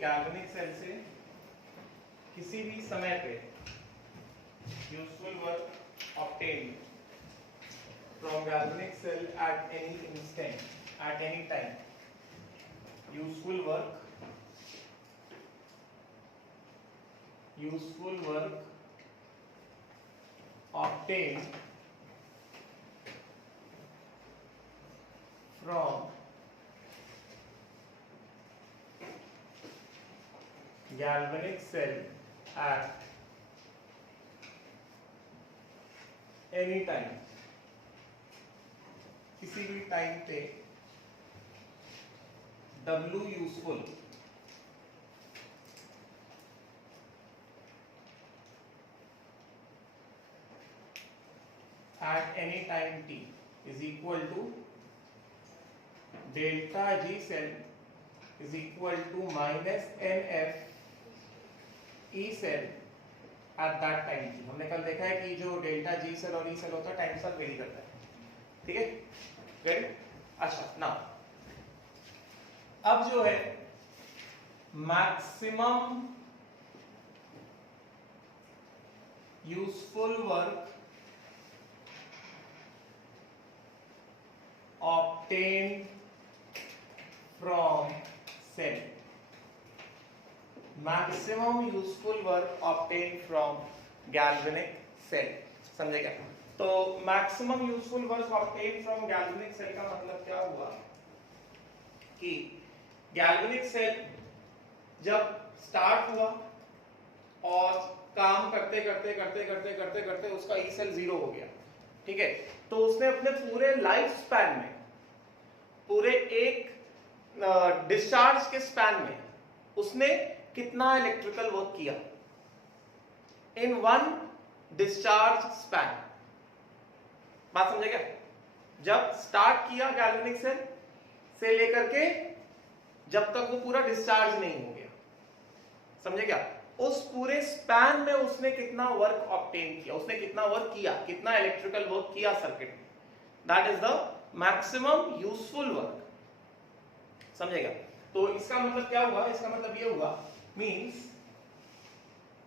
Galvanic cell से किसी भी समय पे useful work obtain from galvanic cell at any instant, at any time, useful work obtained from galvanic cell at any time, किसी भी time पे W useful at any time t is equal to delta G cell is equal to minus NF E cell at that time t। हमने कल देखा है कि जो delta G cell और E सेल होता है टाइम के साथ वेरी करता है, ठीक है, वेरी अच्छा। नाउ अब जो है maximum useful work obtained from cell, maximum useful work obtained from galvanic cell, समझेगा? तो maximum useful work obtained from galvanic cell का मतलब क्या हुआ कि galvanic cell जब स्टार्ट हुआ और काम करते करते करते करते करते करते उसका ई सेल 0 हो गया, ठीक है, तो उसने अपने पूरे लाइफ स्पैन में, पूरे एक डिस्चार्ज के स्पैन में उसने कितना इलेक्ट्रिकल वर्क किया इन वन डिस्चार्ज स्पैन। बात समझे क्या? जब स्टार्ट किया गैल्वेनिक सेल से लेकर के जब तक वो पूरा डिस्चार्ज नहीं हो गया, समझे क्या? उस पूरे स्पैन में उसने कितना वर्क ऑब्टेन किया, उसने कितना वर्क किया, कितना इलेक्ट्रिकल वर्क किया सर्किट में, that is the maximum useful work, समझेगा? तो इसका मतलब क्या हुआ? इसका मतलब ये हुआ, means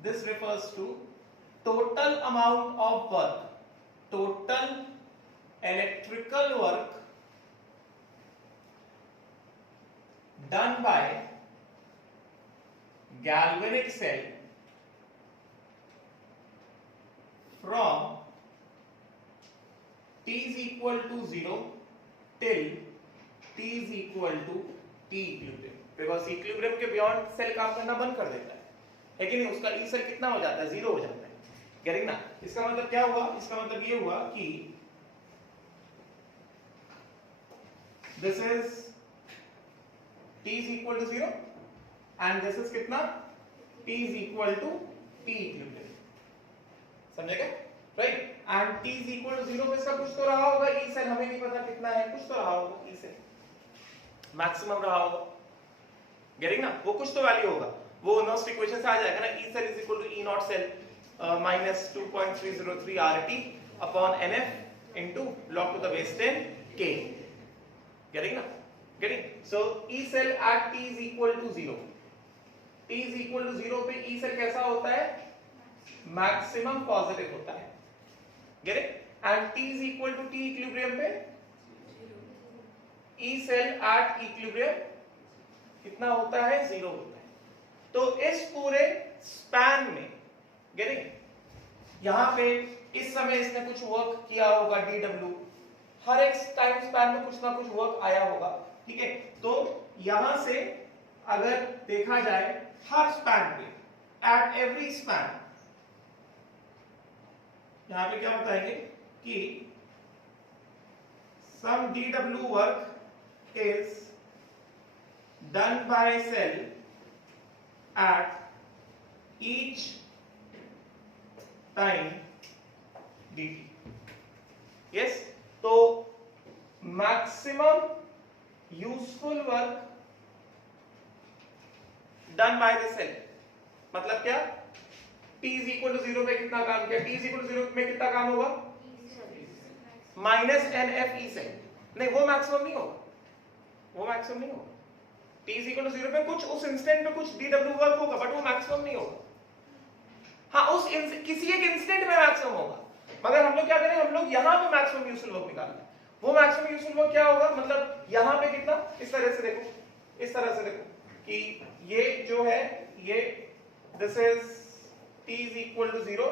this refers to total amount of work, total electrical work done by galvanic cell from t is equal to 0 till t is equal to t equilibrium, because equilibrium के beyond सेल काम करना बंद कर देता है कि नहीं, उसका ई सेल कितना हो जाता है? 0 हो जाता है, गेटिंग ना? इसका मतलब क्या हुआ? इसका मतलब ये हुआ कि this is t is equal to 0 and this is कितना? t is equal to t equilibrium, समझेगा? Right? And t is equal to 0 पे इसका कुछ तो रहा होगा ई सेल, हमें नहीं पता कितना है, कुछ तो रहा होगा ई सेल, मैक्सिमम रहा होगा, गेटिंग ना? वो कुछ तो वैल्यू होगा, वो नॉस्ट इक्वेशन से आ जाएगा ना, E cell is equal to E not cell minus 2.303 RT upon NF into log to the base 10 K, getting ना? Getting? So E cell at t is equal to 0, t is equal to 0 पे E cell कैसा होता है? Maximum positive होता है, get it? And t is equal to t equilibrium पे ई cell at equilibrium कितना होता है? 0 होता है। तो इस पूरे स्पैन में, गेटिंग, यहां पे इस समय इसने कुछ वर्क किया होगा dw, हर एक टाइम स्पैन में कुछ ना कुछ वर्क आया होगा, ठीक है? तो यहां से अगर देखा जाए हर स्पैन पे, एट एवरी स्पैन, यहां पे क्या बताएंगे कि sum dw work is done by cell at each time dt। Yes, तो maximum useful work done by the cell मतलब क्या? t is equal to 0 पे कितना काम किया? t is equal to 0 में कितना काम होगा? Minus NF E cell. नहीं, वो मैक्सिमम नहीं होगा, वो मैक्सिमम नहीं होगा, t इज इक्वल टू 0 पे कुछ उस इंस्टेंट में कुछ dw वर्क होगा, बट वो मैक्सिमम नहीं होगा। हाँ, उस किसी एक इंस्टेंट में मैक्सिमम होगा, मगर हम लोग क्या करें, हम लोग यहाँ पे मैक्सिमम यूजफुल वर्क निकाल लें। वो मैक्सिमम यूजफुल वर्क क्या होगा, मतलब यहाँ पे कितना, इस तरह से देखो, इस तरह से देखो कि ये जो है ये this is t is equal to 0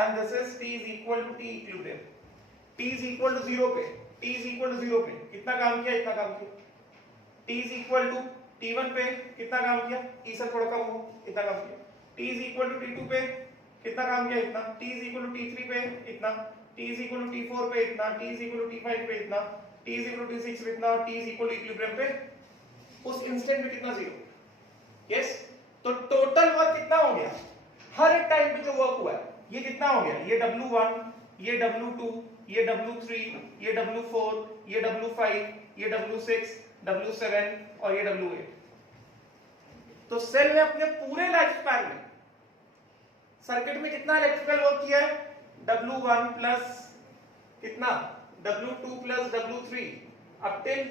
and this is t is equal to t equilibrium। t is equal to 0 पे, t is equal to 0 पे कितना काम किया, इतना काम किया। t is equal to t1 पे कितना काम किया, e से थोड़ा कम हो, इतना काम किया। t is equal to t2 पे कितना काम किया, इतना। t is equal to t3 पे इतना, t is equal to t4 पे इतना, t is equal to t5 पे इतना, t is equal to t6 पे इतना, t is equal to equilibrium पे उस इंस्टेंट में कितना, 0। यस, तो टोटल वर्क कितना हो गया, हर एक टाइम पे जो वर्क हुआ है ये कितना हो गया, ये W1, ये W2, ये W3, ये W4, ये W5, ये W6, W7 और ये W8। तो सेल ने अपने पूरे लाइफ स्पैन में सर्किट में कितना इलेक्ट्रिकल वर्क किया है, W1 प्लस कितना, W2 plus W3 up till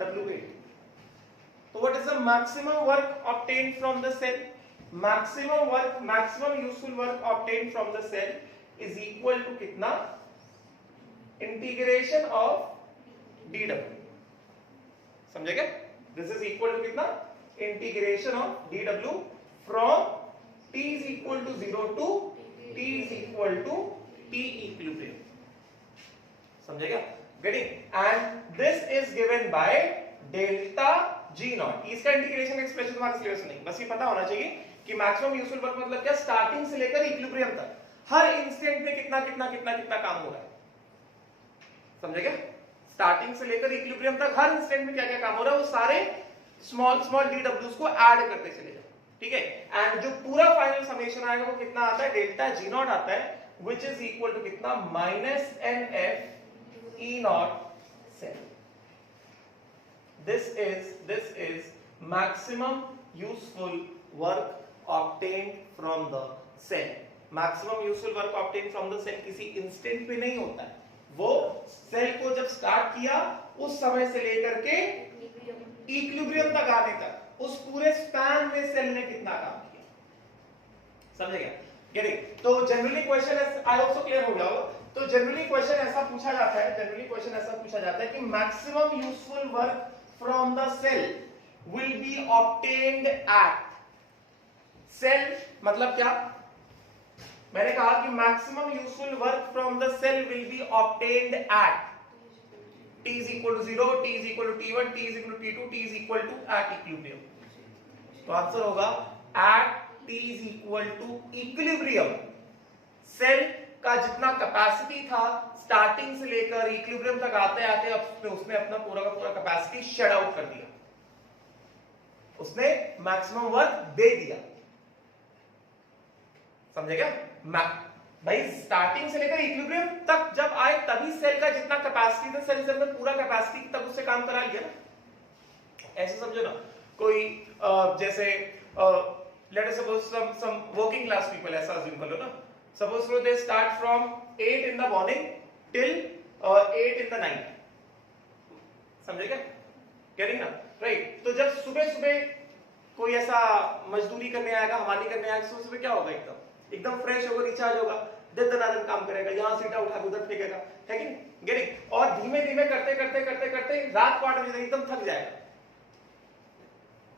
W8। So what is the maximum work obtained from the cell? Maximum useful work obtained from the cell is equal to कितना, integration of dw। समझे क्या? This is equal to कितना, integration of dw from t is equal to 0 to t is equal to t equilibrium। समझे क्या? Getting? And this is given by delta G not. इसका integration expression तुम्हारे syllabus में नहीं, बस ये पता होना चाहिए कि मैक्सिमम यूजफुल वर्क मतलब क्या, स्टार्टिंग से लेकर इक्विलिब्रियम तक हर इंस्टेंट में कितना कितना कितना कितना काम हो रहा है। समझे क्या? स्टार्टिंग से लेकर इक्विलिब्रियम तक हर इंस्टेंट में क्या क्या काम हो रहा है, वो सारे स्मॉल स्मॉल डीडब्ल्यूज को ऐड करते चले जाओ, ठीक है। एंड जो पूरा फाइनल समेशन आएगा वो कितना आता है, डेल्टा जी नॉट आता है, व्हिच इज इक्वल टू कितना, minus NF E not cell. This is maximum useful work obtained from the cell। maximum useful work obtained from the cell किसी इंस्टेंट पे नहीं होता है, वो सेल को जब स्टार्ट किया उस समय से लेकर के इक्विलिब्रियम तक आने तक उस पूरे स्पैन में सेल ने कितना काम किया। समझे क्या? गेटिंग? तो generally question I hope so clear हो गया होगा। तो जनरली क्वेश्चन ऐसा पूछा जाता है कि maximum useful work from the cell will be obtained at, cell मतलब क्या, मैंने कहा कि maximum useful work from the cell will be obtained at t is equal to 0, t is equal to t1, t is equal to t2, t is equal to at equilibrium। तो answer होगा at t is equal to equilibrium। Cell का जितना capacity था starting से लेकर equilibrium तक आते आते अब उसने अपना पूरा का पूरा कैपेसिटी शट आउट कर दिया, उसने मैक्सिमम वर्क दे दिया। समझे क्या? भाई स्टार्टिंग से लेकर इक्विलिब्रियम तक जब आए तभी सेल का जितना कैपेसिटी था सेल से पूरा कैपेसिटी तक उससे काम करा लिया ना। ऐसे समझो ना, कोई जैसे let us suppose some working class people, ऐसा अज्यूम कर लो ना। Suppose they start from 8 in the morning till 8 in the night। समझे क्या? Getting ना? Right? तो जब सुबह सुबह कोई ऐसा मजदूरी करने आएगा, हमाली करने आएगा, सुबह सुबह क्या होगा, एकदम फ्रेश होगा, रिचार्ज होगा, दिन दनादन काम करेगा, यहाँ सीटा उठा के उधर फेंकेगा, है कि नहीं? Getting? और धीमे धीमे करते करते करते करते रात को 8 बजे एकदम थक जाएगा।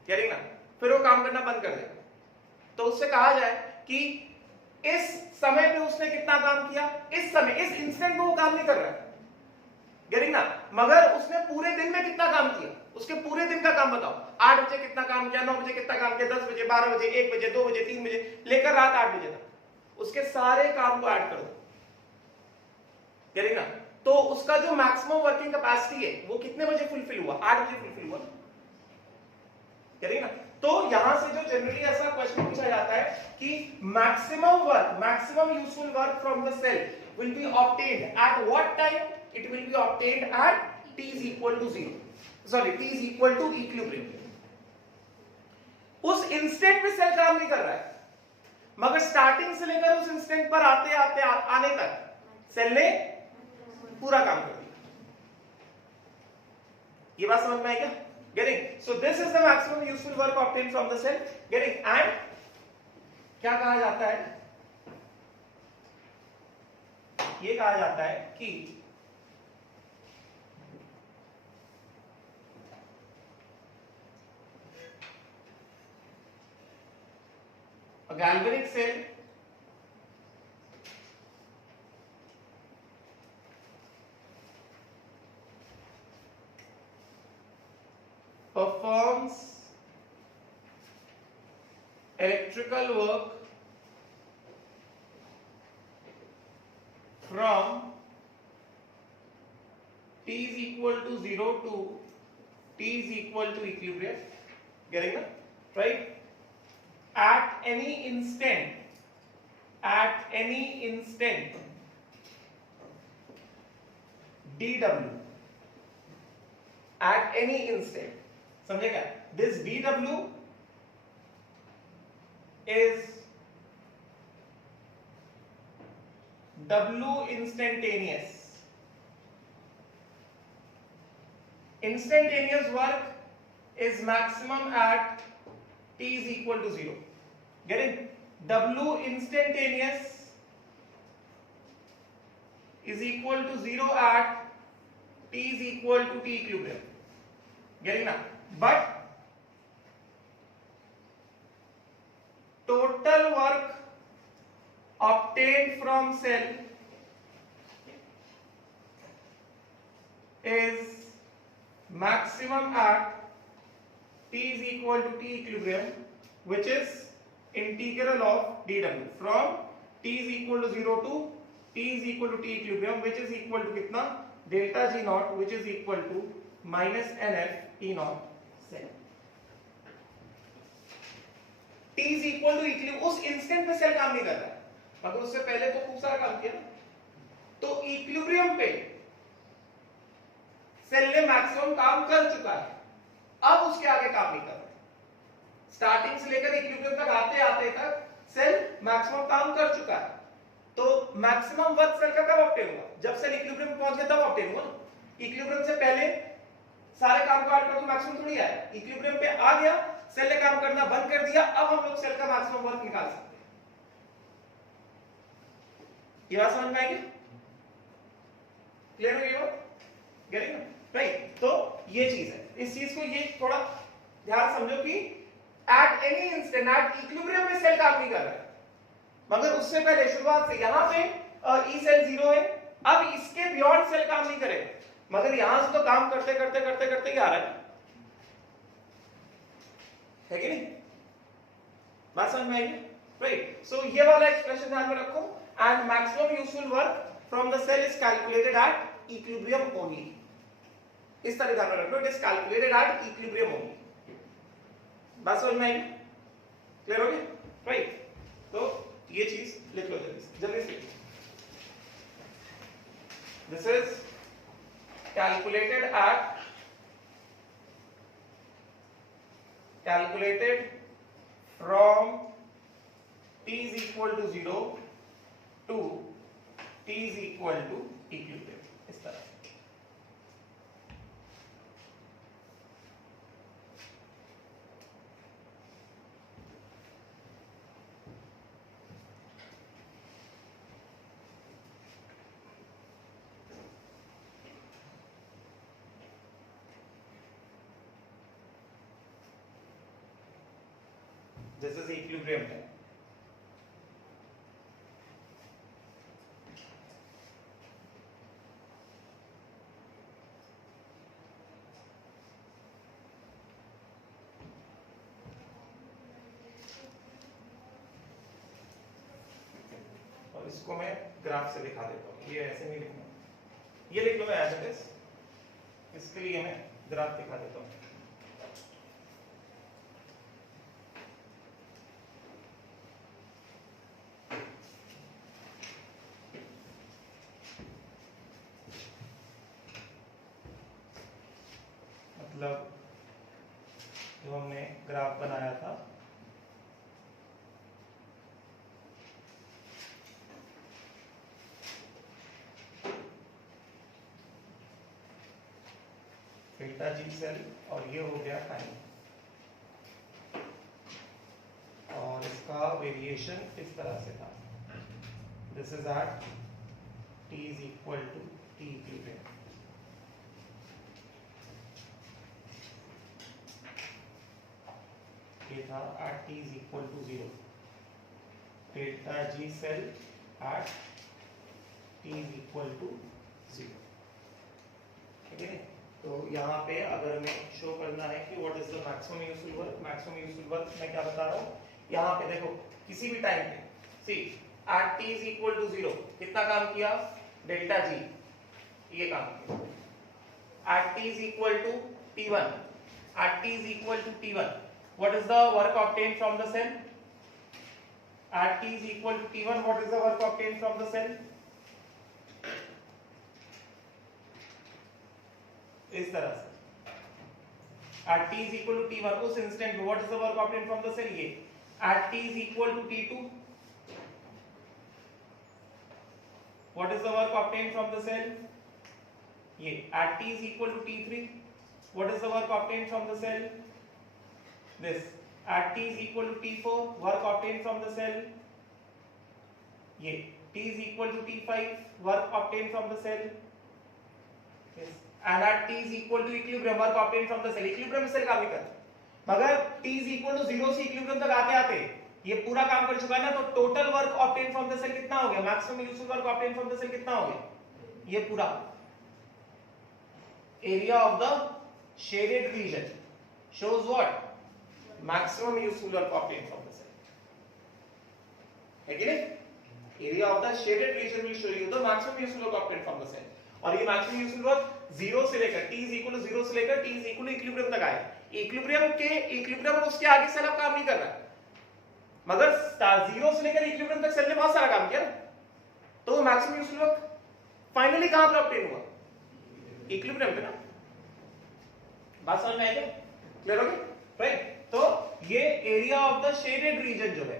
Getting ना? फिर वो काम करना बंद कर देगा। तो उससे कहा जाए कि इस समय पे उसने कितना काम किया, इस समय इस इंस्टेंट में वो काम नहीं कर रहा है, गेटिंग ना, मगर उसने पूरे दिन में कितना काम किया, उसके पूरे दिन का काम बताओ। 8 बजे कितना काम किया, 9 बजे कितना काम किया, 10 बजे, 12 बजे, 1 बजे, 2 बजे, 3 बजे लेकर रात 8 बजे तक, उसके सारे काम को ऐड कर दो, गेटिंग ना। तो उसका जो मैक्सिमम वर्किंग कैपेसिटी है वो कितने बजे फुलफिल हुआ, 8 बजे फुलफिल हुआ, गेटिंग ना। तो यहां से जो जनरली ऐसा क्वेश्चन पूछा जाता है कि maximum useful work from the cell will be obtained at what time, it will be obtained at t is equal to 0, sorry t is equal to equilibrium. उस इंस्टेंट में सेल काम नहीं कर रहा है, मगर स्टार्टिंग से लेकर उस इंस्टेंट पर आते आते आने तक सेल ने पूरा काम कर दिया। ये बात समझ में आई क्या? getting, so this is the maximum useful work obtained from the cell, getting, and क्या कहा जाता है, ये कहा जाता है कि a galvanic cell performs electrical work from t is equal to 0 to t is equal to equilibrium, getting it right, at any instant dw, at any instant, समझे क्या, this dw is w instantaneous work is maximum at t is equal to 0, getting, w instantaneous is equal to 0 at t is equal to t equilibrium, getting now, but total work obtained from cell is maximum at t is equal to t equilibrium, which is integral of dw from t is equal to 0 to t is equal to t equilibrium, which is equal to कितना, delta g naught, which is equal to minus nf e naught cell. t is equal to equilibrium, उस instant में cell काम नहीं कर रहा है, मगर उससे पहले तो खूब सारा काम किया, तो इक्विलिब्रियम पे सेल ने मैक्सिमम काम कर चुका है, अब उसके आगे काम नहीं कर रहा है, स्टार्टिंग से लेकर इक्विलिब्रियम तक आते आते तक सेल मैक्सिमम काम कर चुका है, तो मैक्सिमम वर्क सेल का कब ऑब्टेन हुआ, जब सेल इक्विलिब्रियम में पहुंच गया तब ऑब्टेन हुआ ना, इक्विलिब्रियम से पहले सारे काम को ऐड कर तो मैक्सिमम थोड़ी आया, इक्विलिब्रियम पे आ गया, सेल ने काम करना बंद कर दिया, अब हम लोग सेल का मैक्सिमम वर्क निकाल सकते हैं, ये बात समझ में आएगी, क्लियर हो गया, गेटिंग राइट, तो ये चीज है, इस चीज को ये थोड़ा ध्यान समझो कि eight any instant at equilibrium में सेल काम नहीं कर रहा है, मगर उससे पहले शुरुआत से यहां पे ई सेल 0 है, अब इसके बियॉन्ड सेल काम नहीं करेगा, मगर यहां से तो काम करते करते करते करते ही आ रहा है कि नहीं, बात समझ में आई, राइट, सो ये वाला एक्सप्रेशन ध्यान में रखो, and maximum useful work from the cell is calculated at equilibrium only, इस तरह ध्यान में रखो, it is calculated at equilibrium only, बात समझ में आई, क्लियर हो गया, राइट, तो ये चीज लिख लो जल्दी से, this is calculated from t is equal to 0 to t is equal to equilibrium, इस तरह। This is equilibrium time. और इसको मैं ग्राफ से दिखा देता हूँ, ये ऐसे नहीं लिखना, ये लिख लो मैं एज इट इज, इसके लिए मैं ग्राफ दिखा देता हूँ, मतलब जो हमने ग्राफ बनाया था, फिर डेल्टा जी सेल और ये हो गया टाइम, और इसका वेरिएशन इस तरह से था, this is at t is equal to t equilibrium. ये था at t is equal to 0, delta G cell at t is equal to 0, ठीक है। तो यहाँ पे अगर हमें शो करना है कि what is the maximum useful work, maximum useful work मैं क्या बता रहा हूँ, यहाँ पे देखो किसी भी टाइम पे C at t is equal to 0 कितना काम किया, डेल्टा जी ये काम किया, at t is equal to t1, at t is equal to t1 what is the work obtained from the cell, at t is equal to t1 what is the work obtained from the cell, इस तरह से at t is equal to t1 उस instant में what is the work obtained from the cell, ये at t is equal to t2 what is the work obtained from the cell, ये at t is equal to t3 what is the work obtained from the cell, this at t is equal to t4 work obtained from the cell, ये t is equal to t5 work obtained from the cell, yes, and at t is equal to equilibrium work obtained from the cell, equilibrium में cell काम नहीं करता, मगर t is equal to 0 से equilibrium तक आते आते ये पूरा काम कर चुका है ना, तो total work obtain from the cell कितना हो गया, maximum useful work obtain from the cell कितना हो गया, ये पूरा area of the shaded region shows what maximum useful work obtained from the cell, है कि नहीं, area of the shaded region will show you the maximum useful work obtained from the cell, और ये maximum useful work 0 से लेकर t is equal to 0 से लेकर t is equal to equilibrium तक आए, equilibrium उसके आगे सेल अब काम नहीं कर रहा है, मगर 0 से लेकर equilibrium तक सेल ने बहुत सारा काम किया ना, तो maximum useful work फाइनली कहां पर ऑब्टेन हुआ, equilibrium पे ना, बात समझ में आई क्या, क्लियर हो गया, राइट। तो ये area of the shaded reason जो है,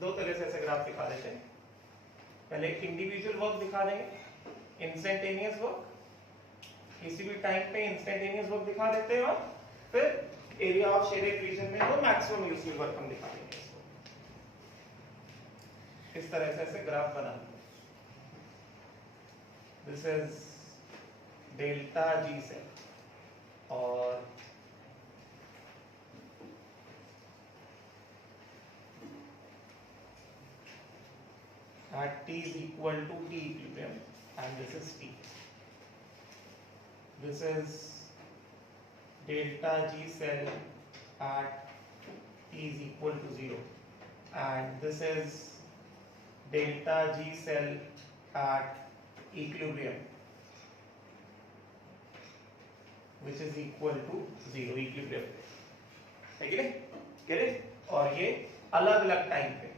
दो तरह से ऐसे ग्राफ दिखा देते हैं, पहले इंडिविजुअल वर्क दिखा देंगे, इंस्टेंटेनियस वर्क, किसी भी टाइम पे इंस्टेंटेनियस वर्क दिखा देते हैं, और फिर एरिया ऑफ शेडेड रीजन में वो मैक्सिमम यूजफुल वर्क हम दिखा देंगे, इस तरह से ऐसे ग्राफ बना, this is delta G cell, और at t is equal to t equilibrium, and this is t, this is delta g cell at t is equal to 0, and this is delta g cell at equilibrium which is equal to 0, equilibrium, है कि नहीं, get it, और ये अलग अलग time पे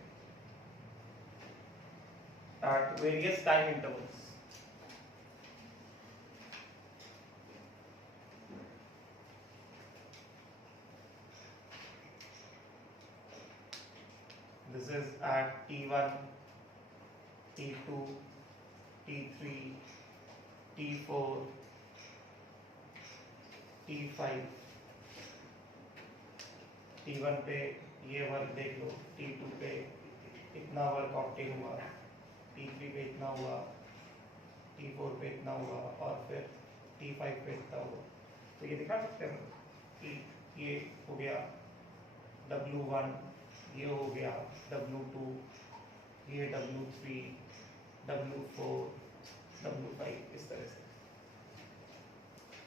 at various time intervals, this is at t1, t2, t3, t4, t5, t1 पे ये वर्क देख लो, t2 पे इतना वर्क ऑब्टेन हुआ, t3 पे इतना हुआ, t4 पे इतना हुआ, और फिर t5 पे इतना हुआ, तो ये दिखा सकते हैं कि ये हो गया w1, ये हो गया w2, ये w3, w4, w5, इस तरह से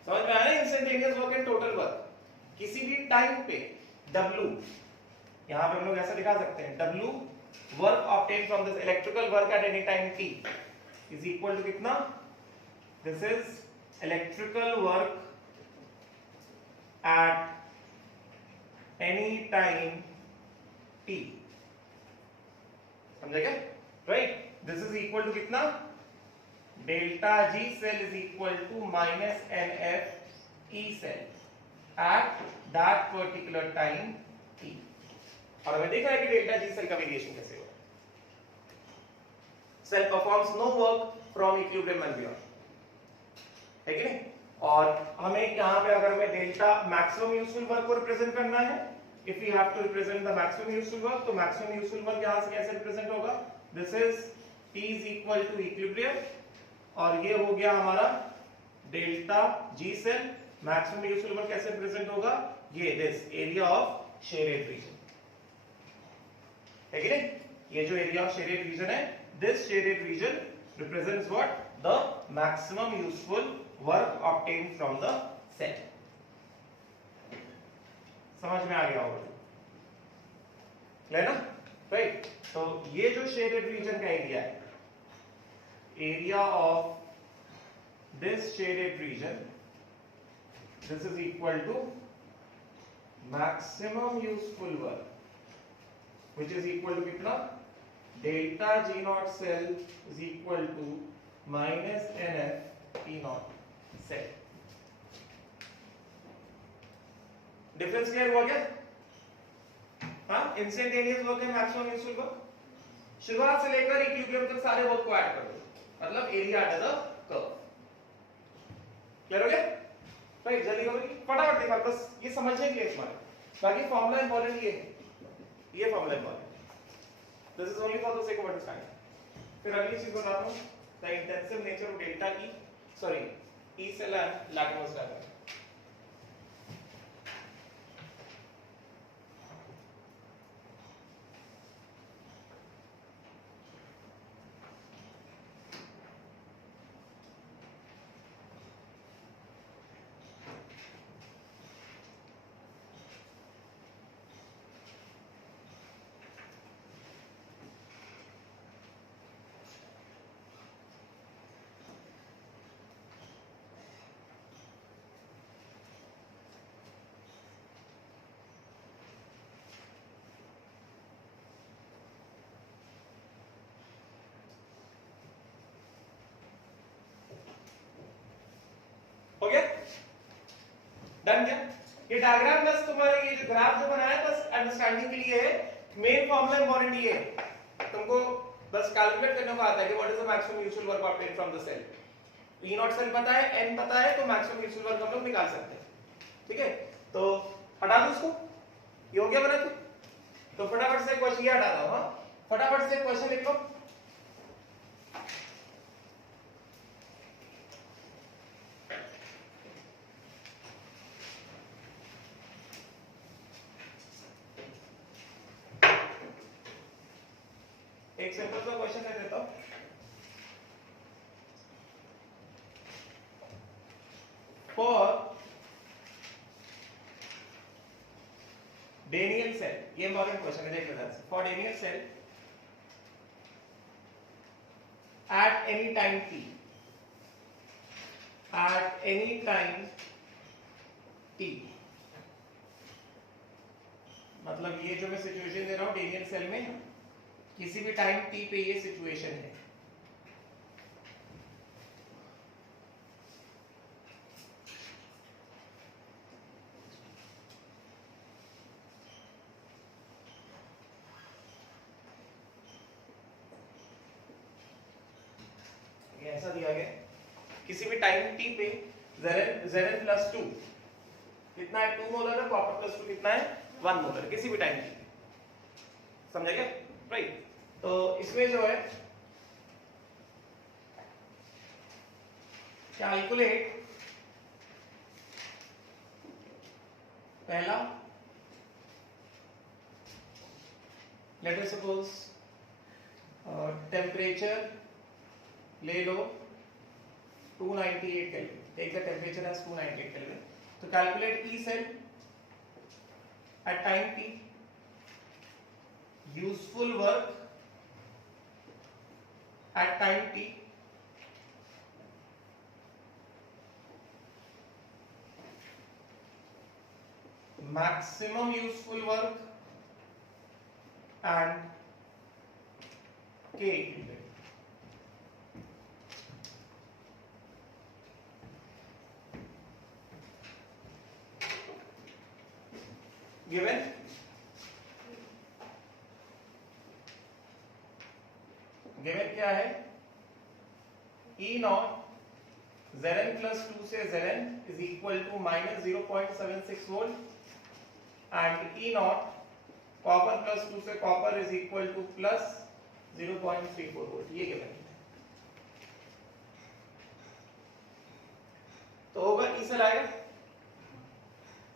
समझ में आया, instantaneous work and total work, किसी भी टाइम पे w, यहां पे हम लोग ऐसा दिखा सकते हैं, w work obtain from this electrical work at any time t is equal to कितना, this is electrical work at any time t, समझे क्या, right, this is equal to कितना, delta G cell is equal to minus NF E cell at that particular time t, और हमें देखा है कि delta G cell का variation कैसे हो रहा है, cell performs no work from equilibrium and beyond, है कि नहीं? और हमें यहाँ पे अगर हमें डेल्टा मैक्सिमम यूजफुल वर्क को रिप्रेजेंट करना है, if you have to represent the maximum useful work, तो मैक्सिमम यूजफुल वर्क यहाँ से कैसे रिप्रेजेंट होगा? This is T is equal to equilibrium, और ये हो गया हमारा delta G cell. Maximum useful work कैसे रिप्रेजेंट होगा? ये this area of shaded region, है कि नहीं? ये जो एरिया ऑफ शेडेड रीजन है, this shaded region represents what? The maximum useful work obtained from the cell. समझ में आ गया होगा? क्लियर ना? राइट। तो ये जो शेडेड रीजन का एरिया है, area of this shaded region, this is equal to maximum useful work, which is equal to कितना? Delta G not cell is equal to minus NF T not cell. Difference clear हुआ क्या? हाँ, instantaneous work है maximum useful work. शुरुआत से लेकर equilibrium तक सारे वर्क को ऐड कर दो, मतलब area under the curve. Clear हो गया? राइट, जल्दी करो, फटाफट देखा, बस ये समझने के लिए तुम्हारे, बाकी फॉर्मूला इंपॉर्टेंट ये formula important, this is only for the sake of understanding. फिर अगली चीज बताता हूं, the intensive nature of delta E, sorry E cell and lactose diagram. हो गया? डन क्या? ये डायग्राम बस तुम्हारे ये जो ग्राफ जो बनाया बस अंडरस्टैंडिंग के लिए है। मेन फॉर्मूला इंपॉर्टेंट ये है, तुमको बस कैलकुलेट करने को आता है कि what is the maximum useful work obtained from the cell. E not cell पता है, एन पता है, तो मैक्सिमम यूजफुल वर्क हम लोग निकाल सकते हैं। ठीक है, तो हटा दो इसको, ये हो गया बना के। तो फटाफट से क्वेश्चन ये हटा दो। हाँ, फटाफट से क्वेश्चन लिख लो। एक सिंपल सा क्वेश्चन दे देता हूं। फॉर डेनियल सेल, ये इंपॉर्टेंट क्वेश्चन है, देख लेना। For Daniel cell at any time t, at any time t, मतलब ये जो मैं सिचुएशन दे रहा हूं डेनियल सेल में, किसी भी टाइम t पे ये सिचुएशन है। ये ऐसा दिया गया, किसी भी टाइम t पे Zn प्लस 2 कितना है? 2 मोलर है। कॉपर प्लस 2 कितना है? 1 मोलर, किसी भी टाइम t। समझा क्या? राइट। तो इसमें जो है कैलकुलेट, पहला लेट अस सपोज टेम्परेचर ले लो 298 kelvin, take the temperature as 298 kelvin. तो calculate E cell at time t, useful work at time t, maximum useful work and k given क्या है? E नॉट Zn plus 2 से Zn is equal to minus 0.76 volt and E naught copper plus 2 से copper is equal to plus 0.34 volt. ये given है. तो होगा E cell आएगा.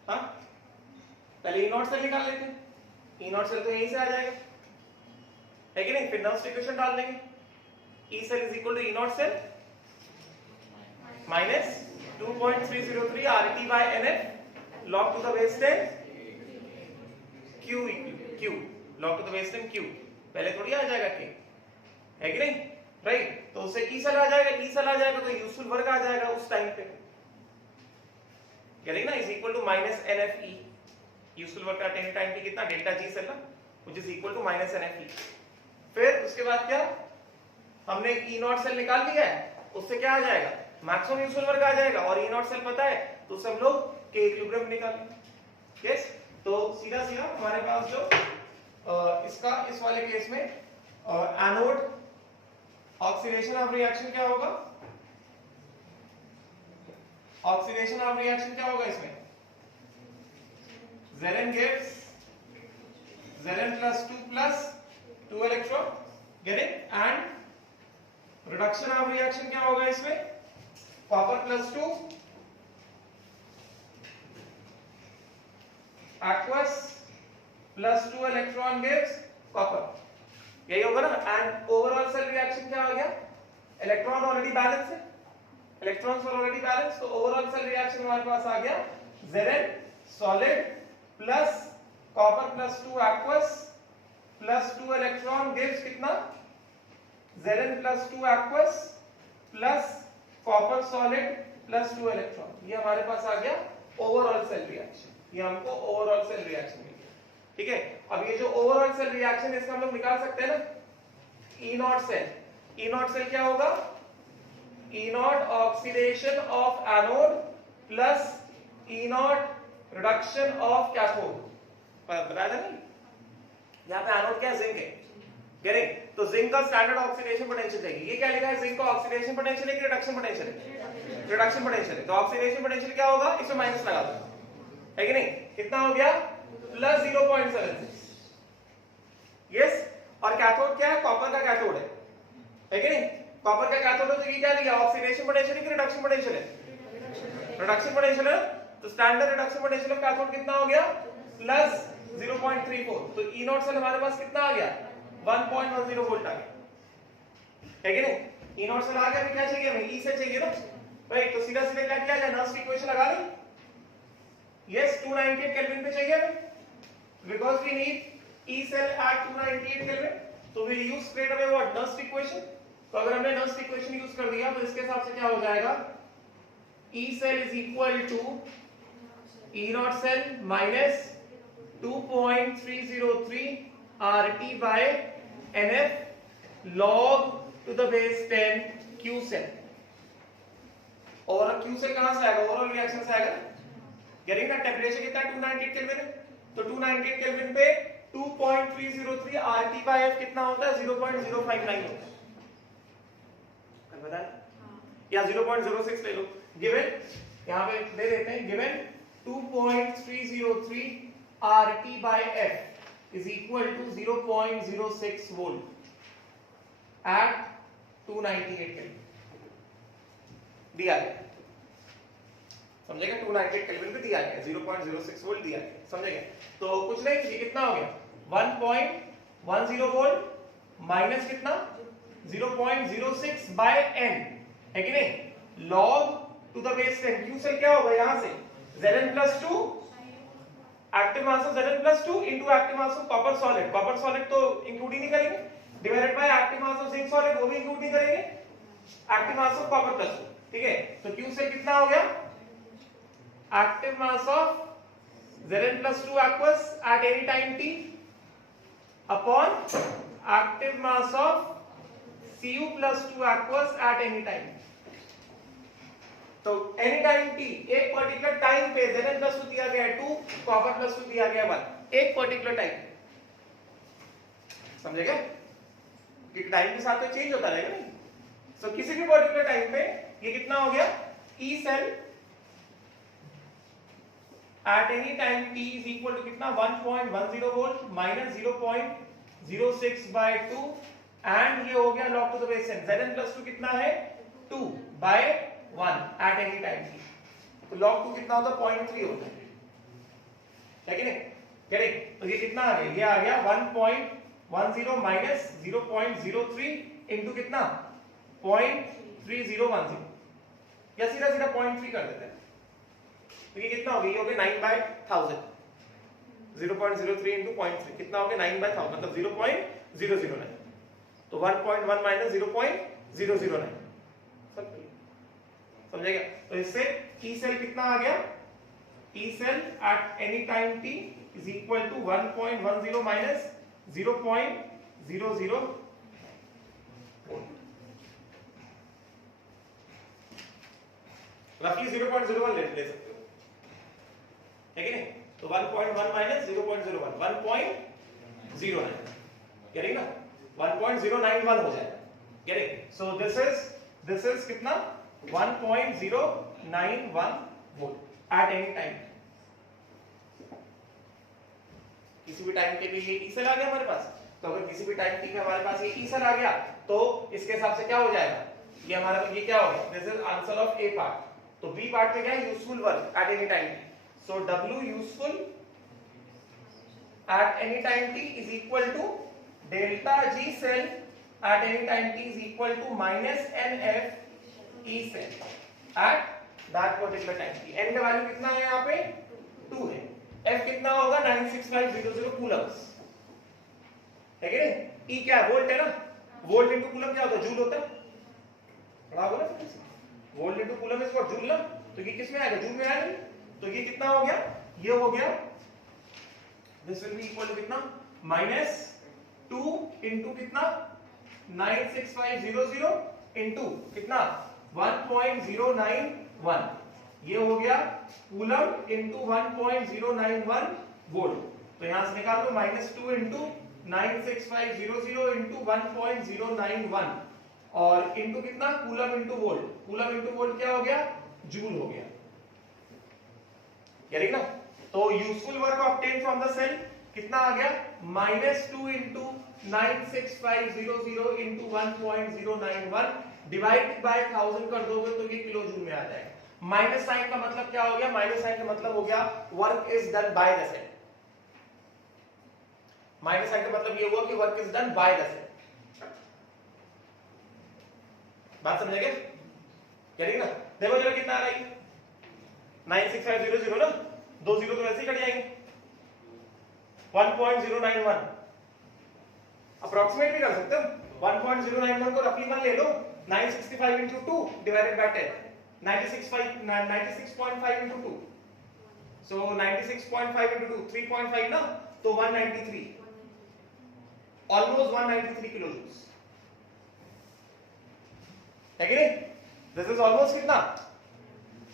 हाँ, पहले E नॉट सेल निकाल लेते हैं. E नॉट सेल तो यहीं से आ जाएगा, है कि नहीं? फिर नर्व्स इक्वेशन डाल देंगे. E cell is equal to E not cell minus 2.303 RT by NF log to the base 10 Q log to the base 10 Q. पहले थोड़ी आ जाएगा K, है कि नहीं? राइट. तो उससे E सेल आ जाएगा. E सेल आ जाएगा तो यूजफुल वर्क आ जाएगा उस टाइम पे, क्या लिखना? Is equal to minus NFE. Useful work at any time पे कितना? डेल्टा G सेल ना, which is equal to minus NFE. फिर उसके बाद क्या, हमने E नॉट सेल निकाल लिया है, उससे क्या आ जाएगा? मैक्सिमम यूजफुल वर्क आ जाएगा. और E नॉट सेल पता है तो सब लोग के इक्विलिब्रियम निकालेंगे. यस. तो सीधा सीधा हमारे पास जो इसका इस वाले केस में एनोड ऑक्सीडेशन ऑफ रिएक्शन क्या होगा? ऑक्सीडेशन ऑफ रिएक्शन क्या होगा इसमें? Zn gives Zn plus 2 plus 2 electron, get it? And reduction of reaction क्या होगा इसमें? Copper plus 2 aqueous plus 2 electron gives copper. यही होगा ना. एंड ओवरऑल सेल रिएक्शन क्या हो गया? इलेक्ट्रॉन ऑलरेडी बैलेंस है, इलेक्ट्रॉन्स ऑलरेडी बैलेंस. तो ओवरऑल सेल रिएक्शन हमारे पास आ गया Zn solid plus copper plus 2 aqueous plus 2 electron gives कितना? Zn plus 2 aqueous plus copper solid plus 2 electron. ये हमारे पास आ गया ओवरऑल सेल रिएक्शन. ये हमको ओवरऑल सेल रिएक्शन मिल गया. ठीक है. अब ये जो ओवरऑल सेल रिएक्शन है इसका हम लोग निकाल सकते हैं ना. E not cell, E not cell क्या होगा? E not oxidation of anode plus E not reduction of cathode. बताया था नहीं? यहाँ पे एनोड क्या है? जिंक है, करेक्ट. तो जिंक का स्टैंडर्ड ऑक्सीडेशन पोटेंशियल चाहिए. ये क्या लिखा है? जिंक का ऑक्सीडेशन पोटेंशियल है कि रिडक्शन पोटेंशियल है? रिडक्शन पोटेंशियल है. तो ऑक्सीडेशन पोटेंशियल क्या होगा? इसमें माइनस लगा दो, है कि नहीं? कितना हो गया? प्लस 0.76. यस. और कैथोड क्या है? कॉपर का कैथोड है कि नहीं? कॉपर का कैथोड है तो ये क्या दिया? ऑक्सीडेशन पोटेंशियल है कि रिडक्शन पोटेंशियल है? रिडक्शन पोटेंशियल है. तो standard reduction potential of cathode कितना हो गया? प्लस 0.34. तो E नॉट सेल हमारे पास कितना आ गया? 1.10 वोल्ट आ गया, है कि नहीं? E नॉट सेल आ गया. फिर क्या चाहिए हमें? E से चाहिए ना, राइट. तो सीधा सीधा क्या किया जाए? नर्व्स की इक्वेशन लगा ली. यस. 298 केल्विन पे चाहिए हमें, because we need E cell at 298 Kelvin. तो we use straight away what? Nernst equation. तो अगर हमने Nernst equation यूज कर दिया तो इसके हिसाब से क्या हो जाएगा? E cell is equal to E naught cell minus 2.303 RT by NF log to the base 10 Q cell. और Q cell कहाँ से आएगा? ओवरऑल रिएक्शन से आएगा. Getting that? टेंपरेचर कितना है? 298 केल्विन है. तो 298 केल्विन पे 2.303 RT by F कितना होता है? 0.059 होता है. पता है? या 0.06 ले लो. गिवन यहाँ पे दे देते हैं. Given 2.303 RT by F is equal to 0.06 volt at 298 kelvin. दिया गया, समझेगा? 298 केल्विन पे दिया गया, 0.06 वोल्ट दिया गया, समझेगा? तो कुछ नहीं, ये कितना हो गया? 1.10 वोल्ट माइनस कितना? 0.06 बाय n, है कि नहीं? log to the base 10. Q cell क्या होगा यहाँ से? Zn plus 2 active mass of Zn plus 2 into active mass of copper solid. Copper solid तो इंक्लूड ही नहीं करेंगे, divided by active mass of zinc solid, वो भी इंक्लूड नहीं करेंगे, active mass of copper plus 2. ठीक है. तो Q सेल कितना हो गया? Active mass of Zn plus 2 aqueous at any time t upon active mass of Cu plus 2 aqueous at any time. तो एनी टाइम t, एक पर्टिकुलर टाइम पे Zn plus 2 दिया गया है 2, कॉपर plus 2 दिया गया है 1, एक पर्टिकुलर टाइम. समझेगा? कि टाइम के साथ तो चेंज होता रहेगा नहीं, सो किसी भी पर्टिकुलर टाइम पे ये कितना हो गया, E cell at any time t is equal to कितना 1.10 वोल्ट माइनस 0.06 by 2 एंड ये हो गया log to the base 10 zn plus 2 कितना है 2 by 1 at any time t, तो log 2 कितना होता है 0.3 होता है कि नहीं, करेक्ट। तो ये कितना आ गया, ये आ गया 1.10 माइनस 0.03 इनटू कितना 0.3010, या सीधा सीधा 0.3 कर देते हैं, तो ये कितना हो गया, ये हो गया 9/1000, 0.03 इनटू 0.3 कितना हो गया 9/1000 मतलब 0.009, तो 1.1 माइनस 0.009, समझेगा। तो इससे ई सेल कितना आ गया, E cell at any time t is equal to 1.10 minus 0.00, रफली 0.01 ले सकते हो, है कि नहीं। तो 1.1 माइनस 0.01 1.09, करेक्ट ना, 1091 हो जाएगा, करेक्ट। सो दिस इज कितना 1.091 वोल्ट एट एनी टाइम, किसी भी टाइम के लिए ये ई सेल आ गया हमारे पास। तो अगर किसी भी टाइम t पे हमारे पास ये ई सेल आ गया तो इसके हिसाब से क्या हो जाएगा, ये हमारा ये क्या हो गया, this is answer of A part. तो बी पार्ट में क्या है, useful work at any time t, so w useful at any time t is equal to delta g cell at any time t is equal to minus nf E cell at that particular time t। n का value कितना है यहाँ पे 2 है, f कितना होगा 96500 Coulomb's, है कि नहीं। E क्या है, वोल्ट है ना, वोल्ट इनटू कूलम क्या होता है, जूल होता है, पढ़ा होगा ना, volt into coulomb is what, joule ना, तो ये किस में आएगा, जूल में आएगा। तो ये कितना हो गया, ये हो गया this will be equal to कितना -2 इनटू कितना 96500 इनटू कितना 1.091, ये हो गया कूलम इनटू 1.091 वोल्ट। तो यहां से निकाल दो -2 इनटू 96500 इनटू 1.091 और इनटू कितना coulomb into volt, coulomb into volt क्या हो गया, जूल हो गया, करेक्ट ना। तो useful work obtain from the cell कितना आ गया -2 इनटू 96500 इनटू 1.091 डिवाइड बाय 1000 कर दोगे तो ये किलो जूल में आ जाएगा। माइनस साइन का मतलब क्या हो गया, माइनस साइन का मतलब हो गया work is done by the cell, minus sign का मतलब ये हुआ कि work is done by the cell, बात समझ गए, करेक्ट ना। देखो जरा कितना आ रहा है 96500 ना, 2 जीरो तो वैसे ही कट जाएंगे, 1.091 अप्रोक्सीमेट भी कर सकते हो, 1.091 को रफली मान ले लो, 965 into 2 divided by 10, 96.5 into 2, so 96.5 into 2 3.5 ना, तो 193, almost 193 kilojoules, है कि नहीं। This is almost कितना,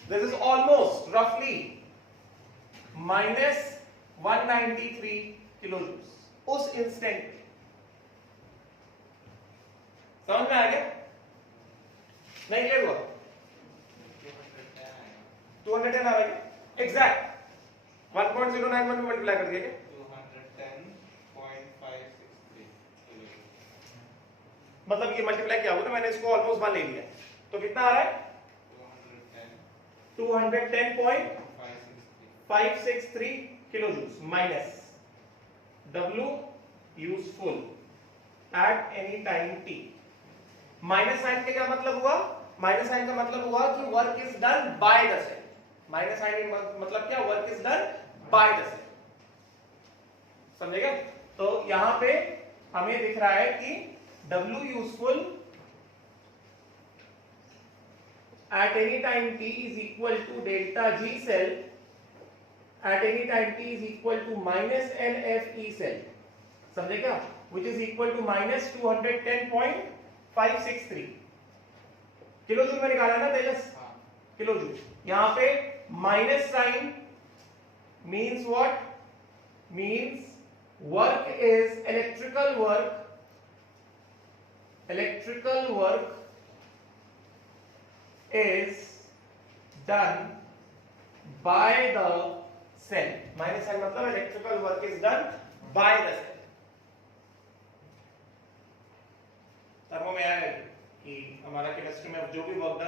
this is almost roughly minus 193 kilojoules उस इंस्टेंट पे, समझ में आ गया, नहीं क्लियर हुआ, 210 आ रहा है एग्जैक्ट 1.091 में मल्टीप्लाई कर दिया क्या, 210.563 मतलब ये मल्टीप्लाई किया होगा, मैंने इसको ऑलमोस्ट 1 ले लिया, तो कितना आ रहा है 210.563 kilojoules minus W useful at any time t। Minus sign का क्या मतलब हुआ, माइनस साइन का मतलब हुआ कि work is done by the cell, minus sign मतलब क्या, work is done by the cell, समझेगा। तो यहां पे हमें दिख रहा है कि W useful at any time t is equal to delta G cell at any time t is equal to minus NF E cell, समझे क्या, which is equal to minus 210.563 kilojoule में निकाला ना तेजस, किलोजूल। यहां पे minus sign means what, means work is electrical work is done by the cell. Minus sign मतलब electrical work is done by the cell. टर्मों में आया कि हमारा केमिस्ट्री में जो भी work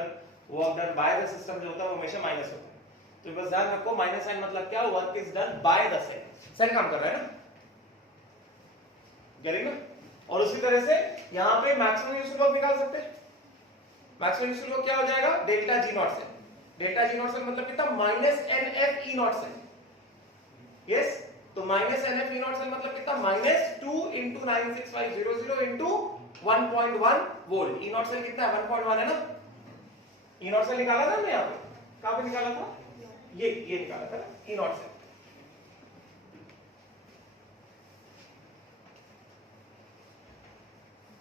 done by the system जो होता है वो हमेशा माइनस होता है, तो बस ध्यान रखो माइनस साइन मतलब क्या, work is done by the cell. Cell काम कर रहा है ना, गेटिंग ना. और उसी तरह से यहां पे मैक्सिमम यूजफुल वर्क निकाल सकते हैं. मैक्सिमम यूजफुल वर्क क्या हो जाएगा, delta G not cell. Delta G not cell मतलब कितना, minus N F E not cell. Yes, तो minus N F E not cell मतलब कितना, minus 2 into 96500 into 1.1 volt. E not cell कितना है, 1.1 है ना. ई नॉट सेल निकाला था हमने, यहाँ पे कहां पे निकाला था, ये निकाला था ना, ई नॉट सेल.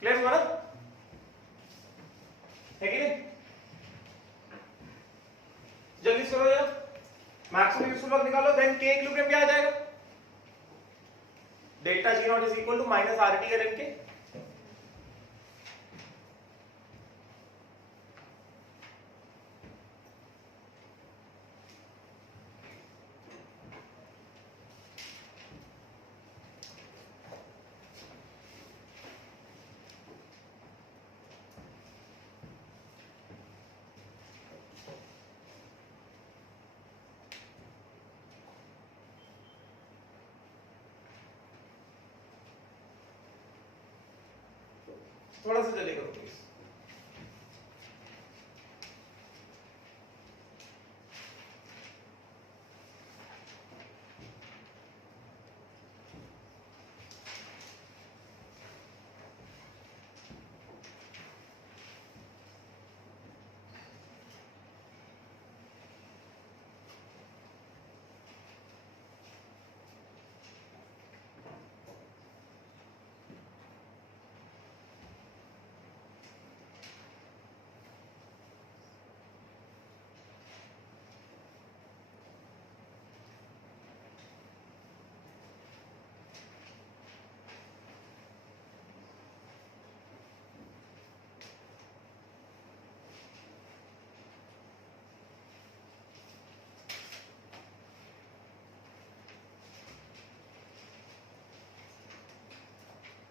क्लियर हुआ ना, है कि नहीं. जल्दी से करो यार, मैक्सिमम यूजफुल वर्क निकालो. देन के इक्विलिब्रियम क्या आ जाएगा, delta G naught is equal to minus R T N K. थोड़ा सा जल्दी करो प्लीज.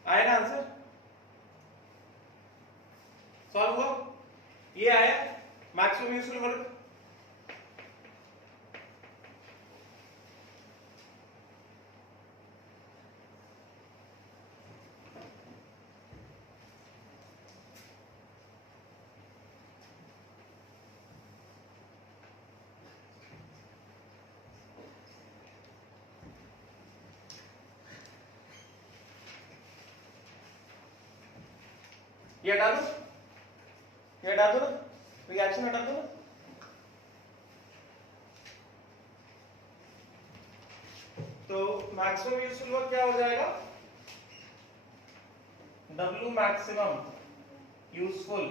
आया ना आंसर, सॉल्व हुआ. ये आया मैक्सिमम यूजफुल वर्क. ये हटा दो, ये हटा दो ना, रिएक्शन हटा दो ना. तो मैक्सिमम यूजफुल वर्क क्या हो जाएगा, W maximum useful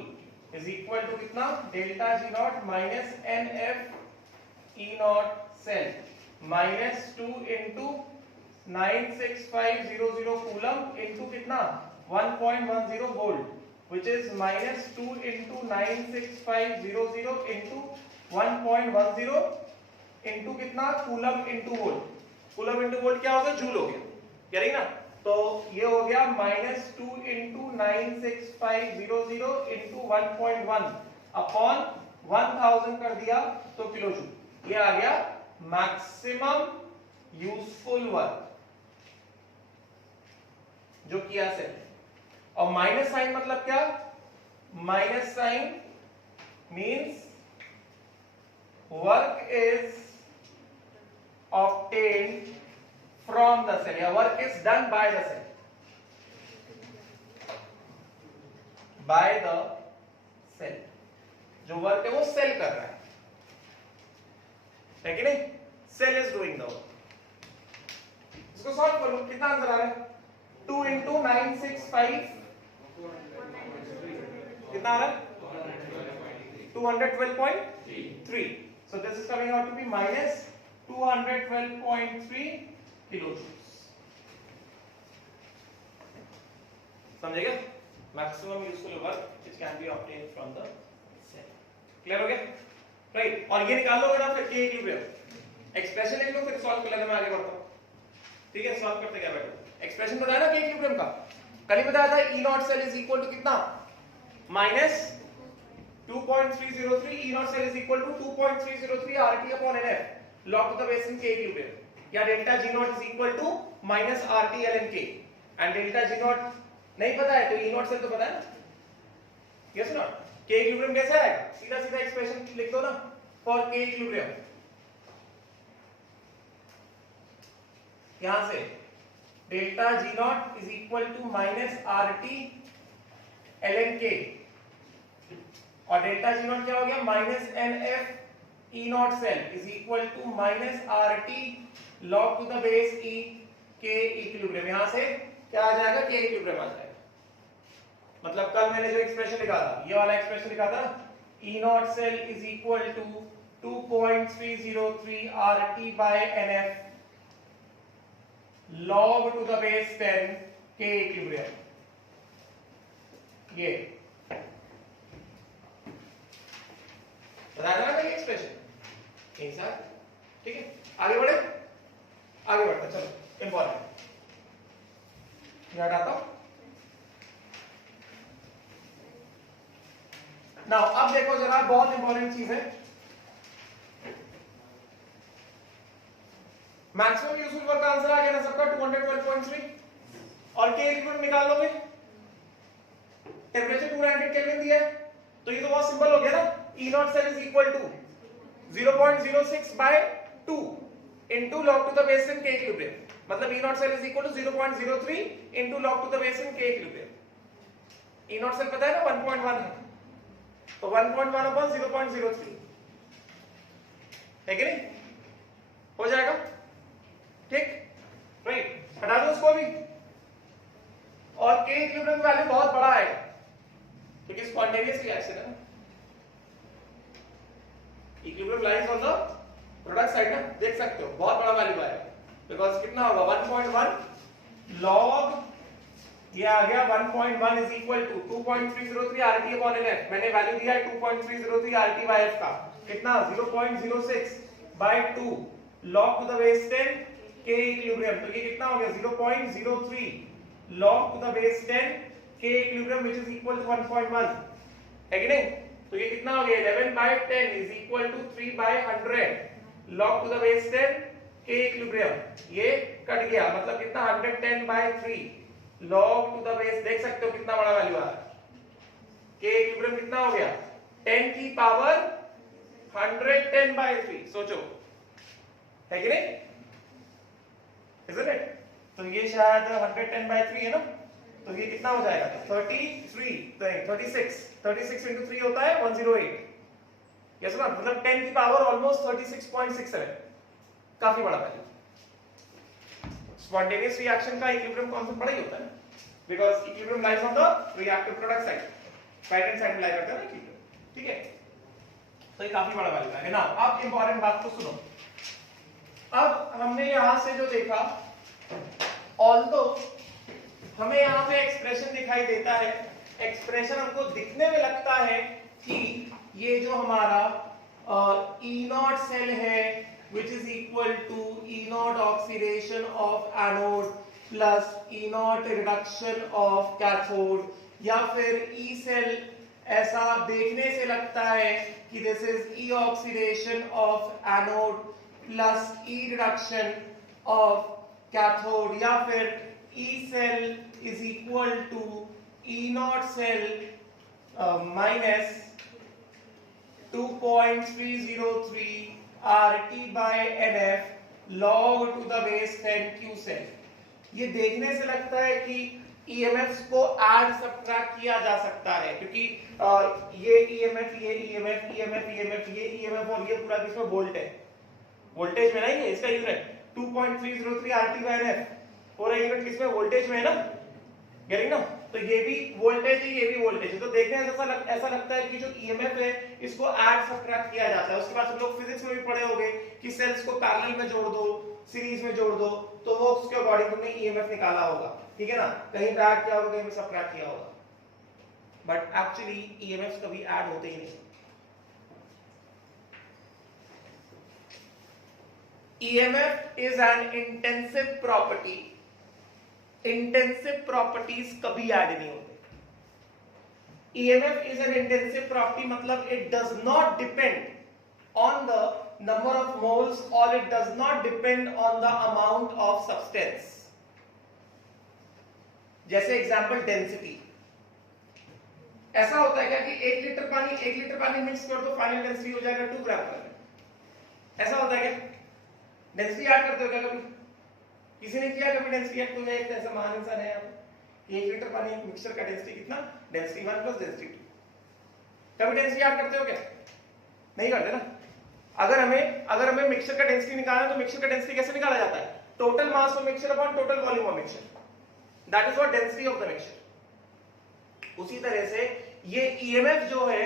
is equal to कितना, delta G naught minus N F E not cell minus 2 into 96500 coulomb into कितना, 1.10 volt, which is minus 2 into 96500 into 1.10 into कितना, coulomb into volt. Coulomb into volt क्या हो गया, joule हो गया, कह रही ना. तो ये हो गया माइनस 2 इंटू 96500 इंटू 1.1 अपॉन 1000 कर दिया तो किलो जूल. ये आ गया मैक्सिमम यूजफुल वर्क जो किया से. और माइनस साइन मतलब क्या, minus sign means work is obtained from the cell या work is done by the cell, by the cell. जो वर्क है वो सेल कर रहा है कि नहीं, cell is doing the work. इसको सॉल्व करो, कितना आंसर आ रहा है, 2 into 965 कितना आ रहा है, 212.3. So this is coming out to be minus 212.3 kilojoules. समझेगा, maximum useful work which can be obtained from the cell. Clear हो गया? राइट, और ये निकाल लो ना फिर के इक्विलिब्रियम, एक्सप्रेशन लिख लो फिर सॉल्व कर लेना, मैं आगे बढ़ता हूं। ठीक है, सॉल्व करते क्या बेटा, एक्सप्रेशन बताया ना के इक्विलिब्रियम का, कल ही बताया था E not cell is equal to कितना, minus 2.303, E not cell is equal to 2.303 RT upon NF log to the base in K equilibrium, या delta G naught is equal to minus RT ln K, and delta G naught नहीं पता है तो E not cell तो पता है ना, yes not, K equilibrium कैसा है, सीधा सीधा एक्सप्रेशन लिख दो ना फॉर K इक्विलिब्रियम, यहां से delta G naught is equal to minus RT ln K, और डेल्टा G नॉट क्या हो गया, minus NF E not cell is equal to minus RT log to the base E K equilibrium, यहां से क्या आ जाएगा, K इक्विलिब्रियम आ जाएगा। मतलब कल मैंने जो एक्सप्रेशन लिखा था, ये वाला एक्सप्रेशन लिखा था, E not cell is equal to 2.303 RT by NF log to the base 10 K equilibrium, ये बताया ना ये एक्सप्रेशन यही सर। ठीक है, आगे बढ़े, आगे बढ़ते चलो, इंपॉर्टेंट याद आता हूं ना। अब देखो जरा, बहुत इंपॉर्टेंट चीज है, मैक्सिमम यूजफुल वर्क का आंसर आ गया ना सबका 212.3, और के इक्विलिब्रियम निकाल लोगे, टेंपरेचर 200 केल्विन दिया है, तो ये तो बहुत सिंपल हो गया ना, E not cell is equal to 0.06 by 2 into log to the base 10 K equilibrium, मतलब E not cell is equal to 0.03 into log to the base 10 K equilibrium, E not cell पता है ना 1.1 है, तो 1.1 upon 0.03 है कि नहीं, हो जाएगा, ठीक, राइट, हटा दो उसको भी, और K इक्विलिब्रियम का वैल्यू बहुत बड़ा आएगा क्योंकि स्पॉन्टेनियस रिएक्शन है ना, equilibrium lies on the product side ना, देख सकते हो बहुत बड़ा वैल्यू आएगा, बिकॉज़ कितना होगा 1.1 log, ये आ गया 1.1 is equal to 2.303 RT upon NF, मैंने वैल्यू दिया है 2.303 RT by F का, कितना 0.06 by 2 log to the base 10 K equilibrium, तो ये कितना हो गया 0.03 log to the base 10 K equilibrium which is equal to 1.1, है कि नहीं, तो ये कितना हो गया 11 by 10 is equal to 3 by 100 log to the base 10 K equilibrium, ये कट गया, मतलब कितना 110 by 3 log to the base, देख सकते हो कितना बड़ा वैल्यू आ रहा है, K इक्विलिब्रियम कितना हो गया 10 की पावर 110 by 3, सोचो है कि नहीं, isn't it? तो ये शायद 110 by 3 है ना, तो ये कितना हो जाएगा 36 into 3 होता है 108, यस ना, मतलब 10 की पावर ऑलमोस्ट 36.67, काफी बड़ा वैल्यू। स्पॉन्टेनियस रिएक्शन का इक्विलिब्रियम कांसेप्ट बड़ा ही होता है, because equilibrium lies on the reactive product side, right hand side में लाई करता है ना इक्विलिब्रियम, ठीक है, तो ये काफी बड़ा वैल्यू है ना। अब इंपॉर्टेंट बात को सुनो, अब हमने यहां से जो देखा, ऑल्दो हमें यहाँ पे एक्सप्रेशन दिखाई देता है, एक्सप्रेशन हमको दिखने में लगता है कि ये जो हमारा E नॉट सेल है which is equal to E not oxidation of anode plus E not reduction of cathode, या फिर E सेल ऐसा देखने से लगता है कि this is E oxidation of anode plus E reduction of cathode, या फिर E cell is equal to E naught cell minus 2.303 RT by NF log to the base 10 Q cell। ये देखने से लगता है कि EMFs को ऐड सब्ट्रैक्ट किया जा सकता है, क्योंकि ये EMF, ये EMF, EMF, EMF, ये EMF और ये पूरा किसमें वोल्ट है, वोल्टेज में नहीं है, इसका यूनिट 2.303 RT by NF, पूरा यूनिट किसमें वोल्टेज में है ना, गेटिंग ना, तो ये भी वोल्टेज है, ये भी वोल्टेज है, तो देखने से ऐसा लगता है कि जो ईएमएफ है इसको ऐड सब्ट्रैक्ट किया जाता है। उसके बाद सब लोग फिजिक्स में भी पढ़े होंगे कि सेल्स को पैरेलल में जोड़ दो, सीरीज में जोड़ दो, तो वो उसके अकॉर्डिंग तुमने ईएमएफ निकाला होगा, ठीक है ना, कहीं पे ऐड किया होगा, कहीं पे सब्ट्रैक्ट किया होगा, बट एक्चुअली ईएमएफ्स कभी ऐड होते ही नहीं, EMF is an intensive property. Intensive properties कभी ऐड नहीं होते. EMF is an intensive property मतलब it does not depend on the number of moles or it does not depend on the amount of substance. जैसे example density. ऐसा होता है क्या कि 1 लीटर पानी मिक्स कर दो, फाइनल डेंसिटी हो जाएगा 2 ग्राम पर. ऐसा होता है क्या? डेंसिटी ऐड करते हो क्या कभी? किसी ने किया कभी डेंसिटी ऐड? कोई एक ऐसा महान इंसान है यहाँ पे? 1 लीटर पानी मिक्सचर का डेंसिटी कितना? Density 1 plus density 2. कभी डेंसिटी ऐड करते हो क्या? नहीं करते ना. अगर हमें मिक्सचर का डेंसिटी निकालना है तो मिक्सचर का डेंसिटी कैसे निकाला जाता है? Total mass of mixture upon total volume of mixture. That is what density of the mixture. उसी तरह से ये EMF जो है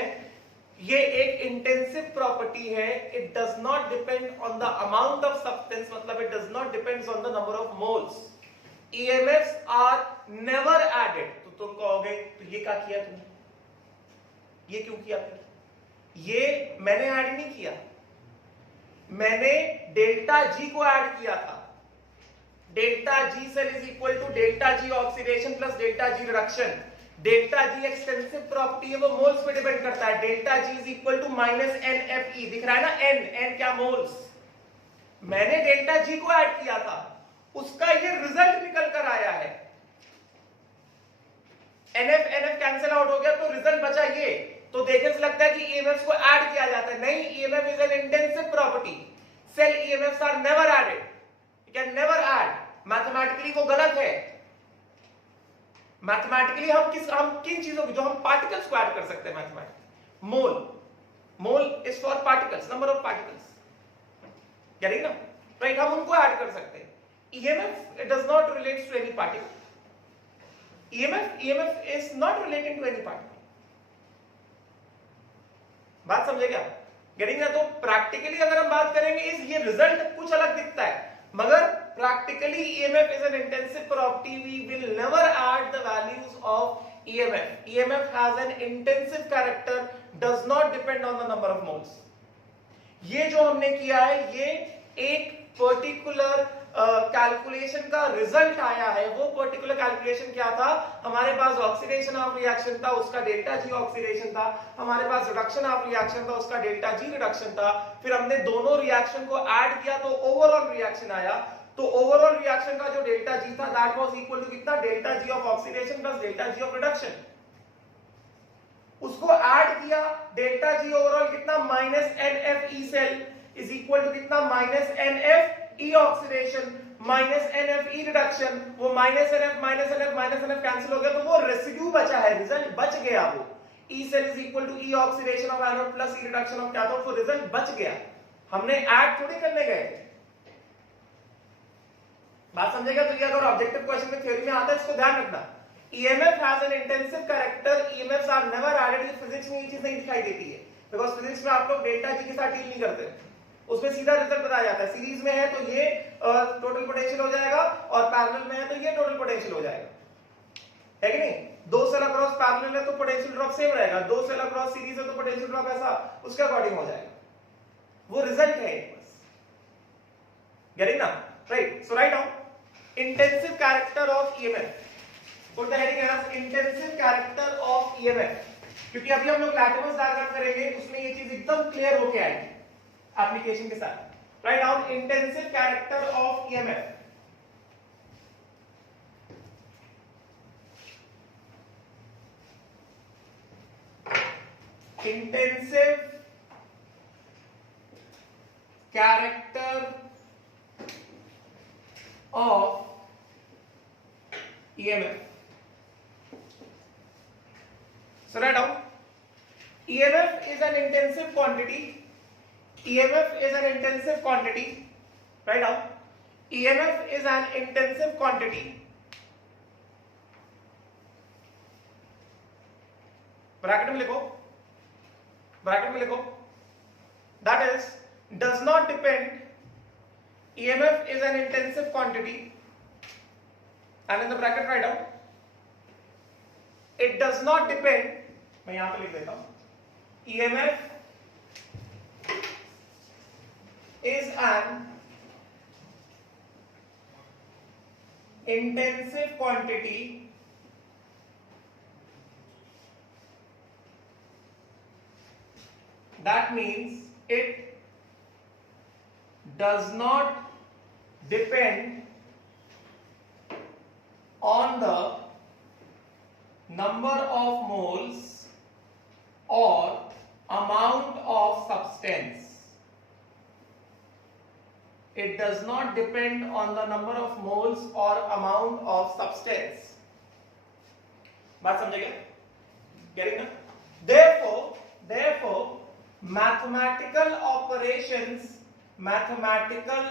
ये एक इंटेंसिव प्रॉपर्टी है. It does not depend on the amount of substance, मतलब it does not depends on the number of moles. EMFs are never added. तो तुम कहोगे तो ये क्या किया तुमने? ये क्यों किया? ये मैंने ऐड नहीं किया, मैंने डेल्टा जी को ऐड किया था. Delta G cell is equal to delta G oxidation plus delta G reduction. Delta G extensive property है, वो मोल्स पे डिपेंड करता है. Delta G is equal to minus NFE. दिख रहा है ना? n क्या? मोल्स. मैंने डेल्टा जी को ऐड किया था, उसका ये रिजल्ट निकल कर आया है. NF कैंसिल आउट हो गया तो रिजल्ट बचा ये. तो देखने से लगता है कि EMFs को ऐड किया जाता है. नहीं, EMF is an intensive property. Cell EMFs are never added. You can never add. Mathematically वो गलत है. मैथमेटिकली हम किन चीजों को, जो हम पार्टिकल्स को ऐड कर सकते हैं mathematically. Mole is for particles, number of particles. Getting ना? राइट, हम उनको ऐड कर सकते हैं. EMF it does not relate to any particle. EMF is not relating to any particle. बात समझे क्या? गेटिंग ना? तो प्रैक्टिकली अगर हम बात करेंगे इस ये रिजल्ट कुछ अलग दिखता है, मगर practically EMF is an intensive property. We will never add the values of EMF. EMF has an intensive character, does not depend on the number of moles. ये जो हमने किया है ये एक पर्टिकुलर कैलकुलेशन का रिजल्ट आया है. वो पर्टिकुलर कैलकुलेशन क्या था? हमारे पास ऑक्सीडेशन ऑफ रिएक्शन था, उसका डेल्टा जी ऑक्सीडेशन था. हमारे पास रिडक्शन ऑफ रिएक्शन था, उसका डेल्टा जी रिडक्शन था. फिर हमने दोनों रिएक्शन को ऐड किया तो ओवरऑल रिएक्शन आया. तो ओवरऑल रिएक्शन का जो डेल्टा जी था दैट वाज इक्वल टू कितना? Delta G of oxidation plus delta G of reduction. उसको ऐड किया, डेल्टा जी ओवरऑल कितना? Minus NFE cell is equal to कितना? Minus NFE oxidation minus NFE reduction. वो minus NF cancel हो गया तो वो रेसिड्यू बचा है, रिजल्ट बच गया. वो E cell is equal to E oxidation of anode plus E reduction of cathode. वो रिजल्ट बच गया. हमने ऐड थोड़ी करने गए. बात समझेगा? तो ये अगर ऑब्जेक्टिव क्वेश्चन में थ्योरी में आता है इसको ध्यान रखना. EMF has an intensive character. EMFs are never added. ये फिजिक्स में ये चीज नहीं दिखाई देती है, बिकॉज फिजिक्स में आप लोग डेल्टा जी के साथ डील नहीं करते. उसमें सीधा रिजल्ट बताया जाता है. सीरीज में है तो ये टोटल पोटेंशियल हो जाएगा, और पैरेलल में है तो ये टोटल पोटेंशियल हो जाएगा. है कि नहीं? 2 सेल अक्रॉस पैरेलल है तो पोटेंशियल ड्रॉप सेम रहेगा. 2 सेल अक्रॉस सीरीज है तो पोटेंशियल ड्रॉप ऐसा उसके अकॉर्डिंग हो जाएगा. वो रिजल्ट है बस. गेटिंग ना? Right. So write down intensive character of EMF. Put the heading as intensive character of EMF. क्योंकि अभी हम लोग लैटिमस डायग्राम करेंगे, उसमें ये चीज एकदम क्लियर होके आएगी एप्लीकेशन के साथ. Write down intensive character of EMF. Intensive character of EMF. So write down. EMF is an intensive quantity. EMF is an intensive quantity. Write down. EMF is an intensive quantity. Bracket में लिखो. Bracket में लिखो. That is does not depend. EMF is an intensive quantity. And in the bracket write down, it does not depend. मैं यहां पे लिख देता हूं. EMF is an intensive quantity that means it does not depend on the number of moles or amount of substance. It does not depend on the number of moles or amount of substance. बात समझे क्या? Getting ना? Therefore, mathematical operations, mathematical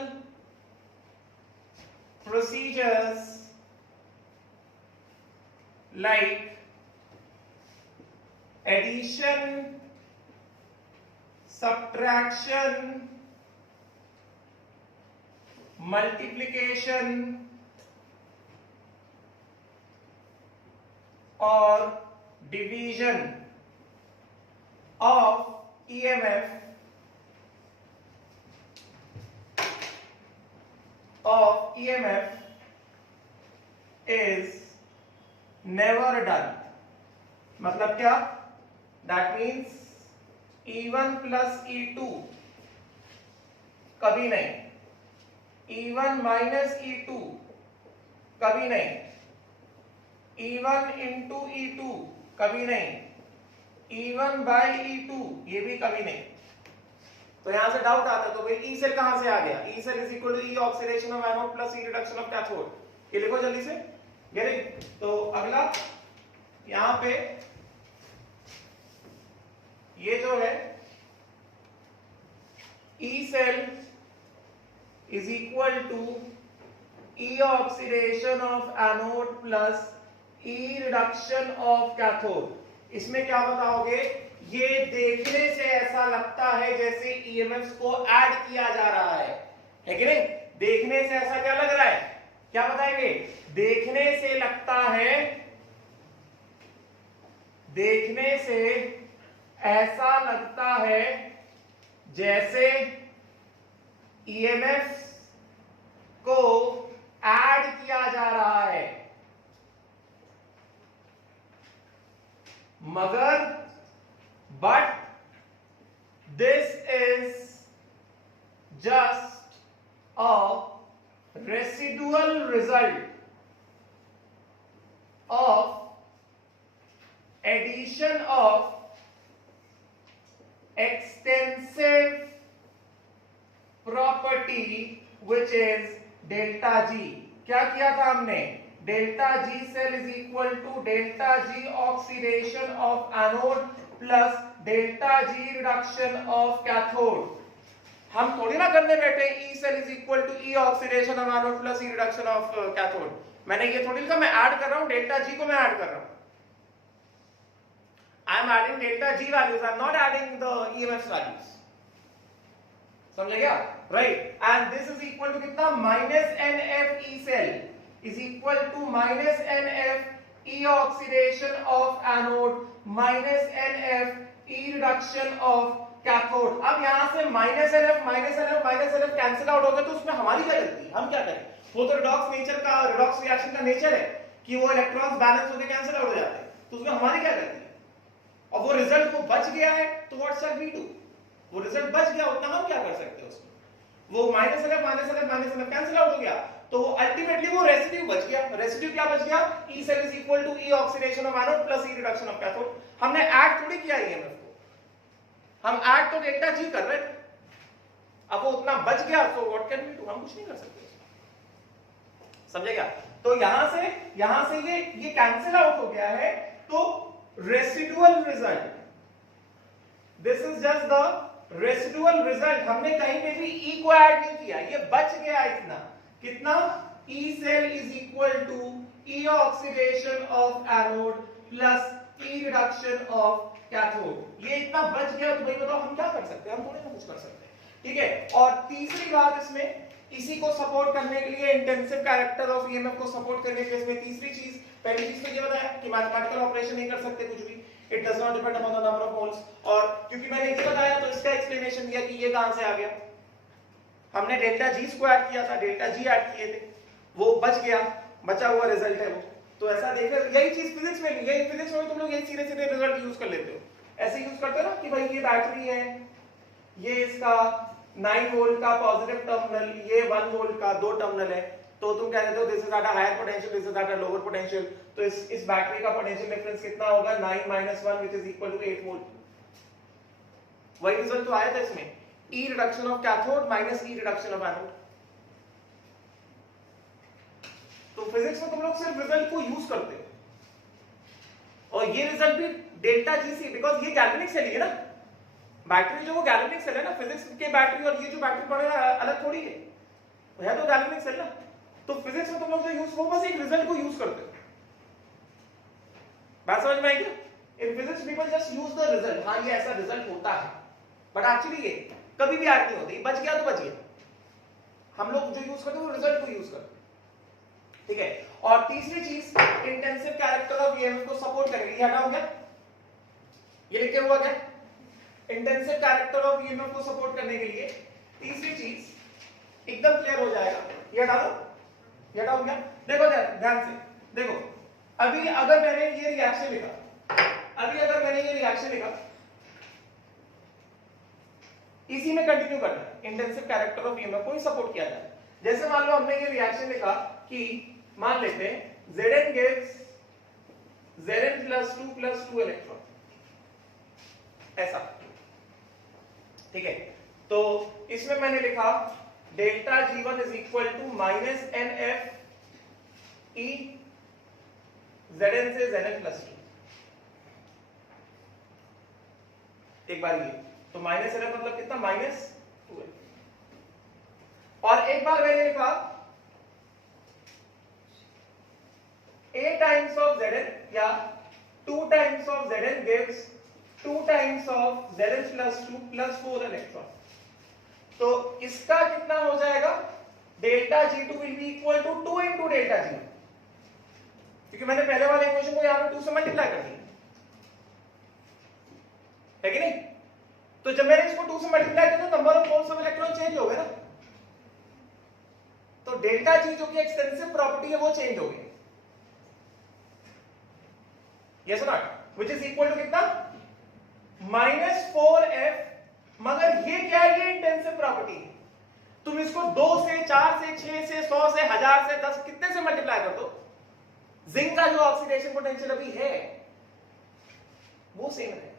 procedures like addition, subtraction, multiplication or division of EMF is never done. मतलब क्या? That means E1 plus E2 कभी नहीं, E1 minus E2 कभी नहीं, E1 into E2 कभी नहीं, E1 by E2 ये भी कभी नहीं। तो यहां से डाउट आता है तो भाई ई सेल कहां से आ गया? E cell is equal to E oxidation of anode plus E reduction of cathode. ये लिखो जल्दी से। गेटिंग? तो अगला यहां पे ये जो है E cell is equal to E oxidation of anode plus E reduction of cathode. इसमें क्या बताओगे? ये देखने से ऐसा लगता है जैसे ईएमएफ को ऐड किया जा रहा है कि नहीं? देखने से ऐसा क्या लग रहा है? क्या बताएंगे? देखने से लगता है, देखने से ऐसा लगता है जैसे ईएमएफ को ऐड किया जा रहा है, मगर but this is just a residual result of addition of extensive property which is delta G। क्या किया था हमने? Delta G cell is equal to delta G oxidation of anode plus delta G reduction of cathode. हम थोड़ी ना करने बैठे E cell is equal to E oxidation of anode plus E reduction of cathode. मैंने ये थोड़ी लिखा, मैं ऐड कर रहा हूं, डेल्टा जी को मैं ऐड कर रहा हूं। I am adding delta G values, I am not adding the EMF values. समझ गया? Right. And this is equal to कितना? Minus N F E cell is equal to minus NF E oxidation of anode minus NF E reduction of cathode। अब यहां से minus NF cancel out हो गए तो उसमें हमारी क्या गलती है? हम क्या करें? वो तो रिडॉक्स नेचर का, रिडॉक्स रिएक्शन का नेचर है कि वो इलेक्ट्रॉन्स बैलेंस होकर कैंसिल आउट हो जाते हैं, तो उसमें हमारी क्या गलती है? और वो रिजल्ट को बच गया है तो व्हाट शैल वी डू? वो रिजल्ट बच गया, उतना हम क्या कर सकते हैं उसमें? वो माइनस NF कैंसिल आउट हो गया तो अल्टीमेटली वो रेसिड्यू बच गया। रेसिड्यू क्या बच गया? E cell is equal to E oxidation of anode plus E reduction of cathode. हमने ऐड थोड़ी किया ईएमएफ को, हम ऐड तो डेल्टा जी कर रहे थे। अब वो उतना बच गया तो व्हाट कैन वी डू? हम कुछ नहीं कर सकते। समझेगा? तो यहां से ये कैंसिल आउट हो गया है, तो residual result, this is just the residual result. हमने कहीं पे भी ई को ऐड नहीं किया, ये बच गया इतना। कितना? E cell is equal to E oxidation of anode plus E reduction of cathode। ये इतना बच गया तो भाई बताओ हम क्या कर सकते हैं? हम थोड़ी ना कुछ कर सकते हैं। ठीक है? और तीसरी बात इसमें, इसी को सपोर्ट करने के लिए, इंटेंसिव कैरेक्टर ऑफ ईएमएफ को सपोर्ट करने के लिए इसमें तीसरी चीज, पहली चीज तो ये बताया कि मैथमेटिकल ऑपरेशन नहीं कर सकते कुछ भी, it does not depend upon the number of moles. और क्योंकि मैंने ये बताया तो इसका एक्सप्लेनेशन दिया कि ये कहां से आ गया। हमने डेल्टा जी को ऐड किया था, डेल्टा जी ऐड किए थे, वो बच गया बचा हुआ रिजल्ट है वो। तो ऐसा देख रहे, यही चीज फिजिक्स में भी, यही फिजिक्स में तुम लोग यही सीधे सीधे रिजल्ट यूज कर लेते हो। ऐसे यूज करते हो ना कि भाई ये बैटरी है, ये इसका 9 वोल्ट का पॉजिटिव टर्मिनल, ये 1 वोल्ट का 2 टर्मिनल है, तो तुम कह देते हो this is at a higher potential, this is at a lower potential, तो इस बैटरी का पोटेंशियल डिफरेंस कितना होगा 9 - 1 which is equal to 8 volt. वही रिजल्ट तो आया था इसमें, E reduction of cathode minus E reduction of anode. तो फिजिक्स में तुम लोग सिर्फ रिजल्ट को यूज करते हो, और ये रिजल्ट भी डेल्टा जी सी, बिकॉज ये गैल्वेनिक सेल है ना, बैटरी जो वो गैल्वेनिक सेल है ना, फिजिक्स के बैटरी और ये जो बैटरी पढ़े अलग थोड़ी है तो गैल्वेनिक सेल ना। तो फिजिक्स में तुम लोग जो यूज, वो बस एक रिजल्ट को यूज करते हो। बात समझ में आई क्या? In physics people just use the result, हाँ ये ऐसा रिजल्ट होता है, बट एक्चुअली ये कभी भी ऐड नहीं होती, बच गया तो बच गया। हम लोग जो यूज करते हैं वो रिजल्ट को यूज करते हैं, ठीक है। और तीसरी चीज, इंटेंसिव कैरेक्टर ऑफ ईएमएफ को सपोर्ट करेगी, ये हटा हो गया, ये लिखे हुआ क्या, इंटेंसिव कैरेक्टर ऑफ ईएमएफ को सपोर्ट करने के लिए तीसरी चीज एकदम क्लियर हो जाएगा, ये हटा दो, ये हटा हो गया। देखो ध्यान से देखो, अभी अगर मैंने ये रिएक्शन लिखा, इसी में कंटिन्यू करना है, इंटेंसिव कैरेक्टर ऑफ ईएमएफ को ही सपोर्ट किया जाए। जैसे मान लो हमने ये रिएक्शन लिखा कि मान लेते हैं Zn gives Zn plus 2 electron, ऐसा, ठीक है। तो इसमें मैंने लिखा delta G1 is equal to minus NF E Zn से Zn plus 2। एक बार ये तो माइनस NF मतलब कितना, -2 है। और एक बार मैंने लिखा A times of Zn या 2 times of Zn gives 2 times of Zn plus 2 plus 4 electron. तो इसका कितना हो जाएगा, delta G2 will be equal to 2 into delta G1, क्योंकि मैंने पहले वाले इक्वेशन को यहां पे 2 से मल्टीप्लाई कर दिया है कि नहीं। तो जब मैंने इसको 2 से मल्टीप्लाई किया तो number of moles of electron change हो गए ना, तो डेल्टा G जो कि एक्सटेंसिव प्रॉपर्टी है वो चेंज हो गई, yes or not, which is equal to कितना, -4f। मगर ये क्या है, ये इंटेंसिव प्रॉपर्टी है, तुम इसको 2 से 4 से 6 से 100 से 1000 से 10 कितने से मल्टीप्लाई कर दो, जिंक का जो ऑक्सीडेशन पोटेंशियल अभी है वो सेम रहेगा।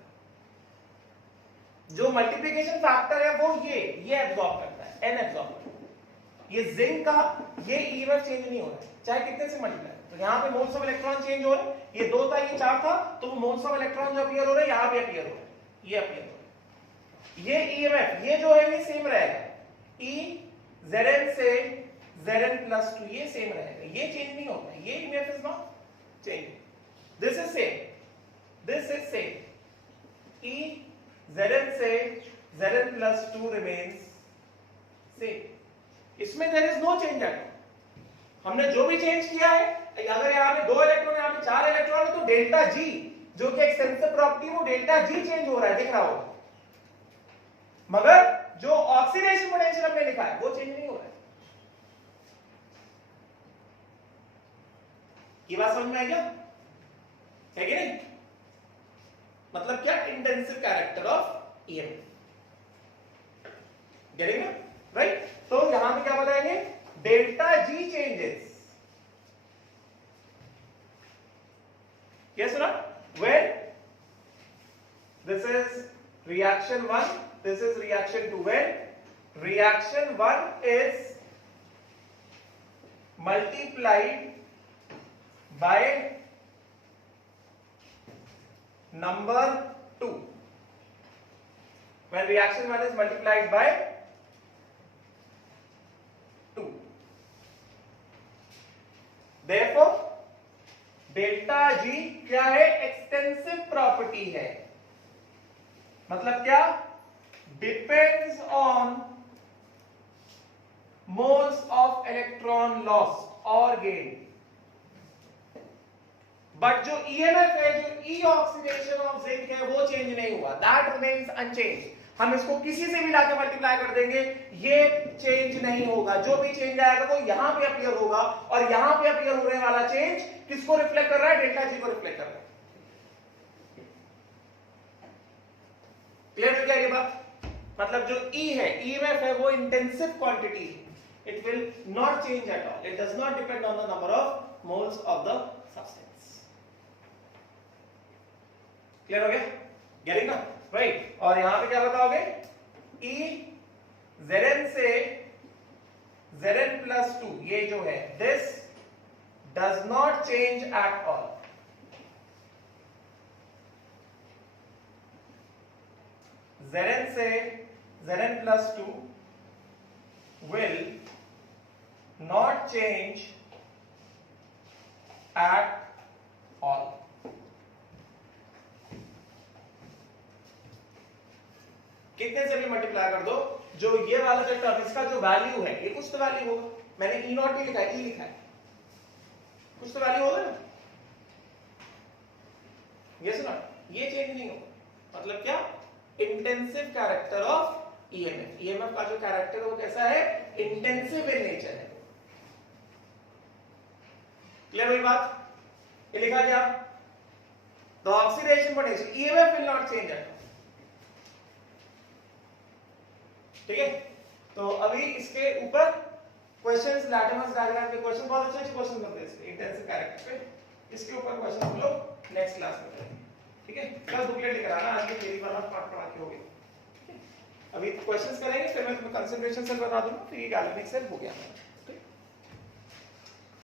जो मल्टीप्लिकेशन फैक्टर है वो ये एब्जॉर्ब करता है, n एब्जॉर्ब करता है। ये जिंक का ये ईएमएफ चेंज नहीं हो रहा है चाहे कितने से मल्टीप्लाई, तो यहां पे मोल्स ऑफ इलेक्ट्रॉन चेंज हो रहे हैं, ये 2 था ये 4 था, तो वो मोल्स ऑफ इलेक्ट्रॉन जो अपीयर हो रहे हैं यहां पे अपीयर हो रहे हैं, ये अपीयर हो रहे हैं। ये ईएमएफ ये जो है ये सेम रहेगा, E Zn से Zn plus 2 ये सेम रहेगा, ये चेंज नहीं होता, ये EMF is not changing, this is same, E Zn से Zn plus 2 remains same, इसमें there is no change at all। हमने जो भी चेंज किया है, अगर यहाँ पे 2 इलेक्ट्रॉन यहाँ पे 4 इलेक्ट्रॉन है, तो डेल्टा G जो कि एक्सटेंसिव प्रॉपर्टी वो डेल्टा G चेंज हो रहा है, दिख रहा होगा, मगर जो ऑक्सीडेशन पोटेंशियल हमने लिखा है वो चेंज नहीं हो रहा है। ये बात समझ में आई क्या, है कि नहीं? मतलब क्या, intensive character of EMF, getting it right. तो यहां पे क्या बताएंगे, delta G changes, yes or not, when this is reaction 1, this is reaction 2, when reaction 1 is multiplied by number 2, when reaction 1 is multiplied by 2, therefore delta G क्या है, extensive property है, मतलब क्या, depends on moles of electron lost और gain, but जो EMF है, जो ई oxidation of zinc है वो चेंज नहीं हुआ, दैट रिमेन्स अनचेंज। हम इसको किसी से भी लाके मल्टीप्लाई कर देंगे, ये चेंज नहीं होगा। जो भी चेंज आएगा वो यहां पे अपीयर होगा, और यहां पे अपीयर होने वाला चेंज किसको रिफ्लेक्ट कर रहा है? डेल्टा जी को रिफ्लेक्ट कर रहा है। क्लियर हो गया ये बात? मतलब जो E है, EMF है, वो इंटेंसिव क्वांटिटी है, it will not change at all, it does not depend on the number of moles of the substance. Clear हो गया? गेटिंग ना? राइट। और यहां पे क्या बताओगे? E Zn से Zn plus 2 ये जो है, this does not change at all. Zn से Zn plus 2 will not change at all. कितने से भी मल्टीप्लाई कर दो, जो ये वाला जो टर्म, इसका जो वैल्यू है, ये कुछ तो वैल्यू होगा। मैंने E नॉट ही लिखा है, E लिखा है, कुछ तो वैल्यू होगा ना? यस ना? ये चेंज नहीं होगा। मतलब क्या? Intensive character of EMF. EMF का जो कैरेक्टर है वो कैसा है? इंटेंसिव इन नेचर है। क्लियर हुई बात? ये लिखा गया, the oxidation potential EMF will not change at. ठीक है? तो अभी इसके ऊपर क्वेश्चंस, लैटिमस डायग्राम के क्वेश्चन, बहुत अच्छे क्वेश्चन बनते हैं इसके इंटेंसिव कैरेक्टर पे। इसके ऊपर क्वेश्चन हम लोग नेक्स्ट क्लास में करेंगे। ठीक है? कल बुकलेट लेकर आना, आज की थ्योरी वाला पार्ट पढ़ा के हो गया। ठीक है? अभी क्वेश्चंस करेंगे, फिर मैं तुम्हें कंसंट्रेशन सेल बता दूंगा, फिर ये गैल्वेनिक सेल हो गया।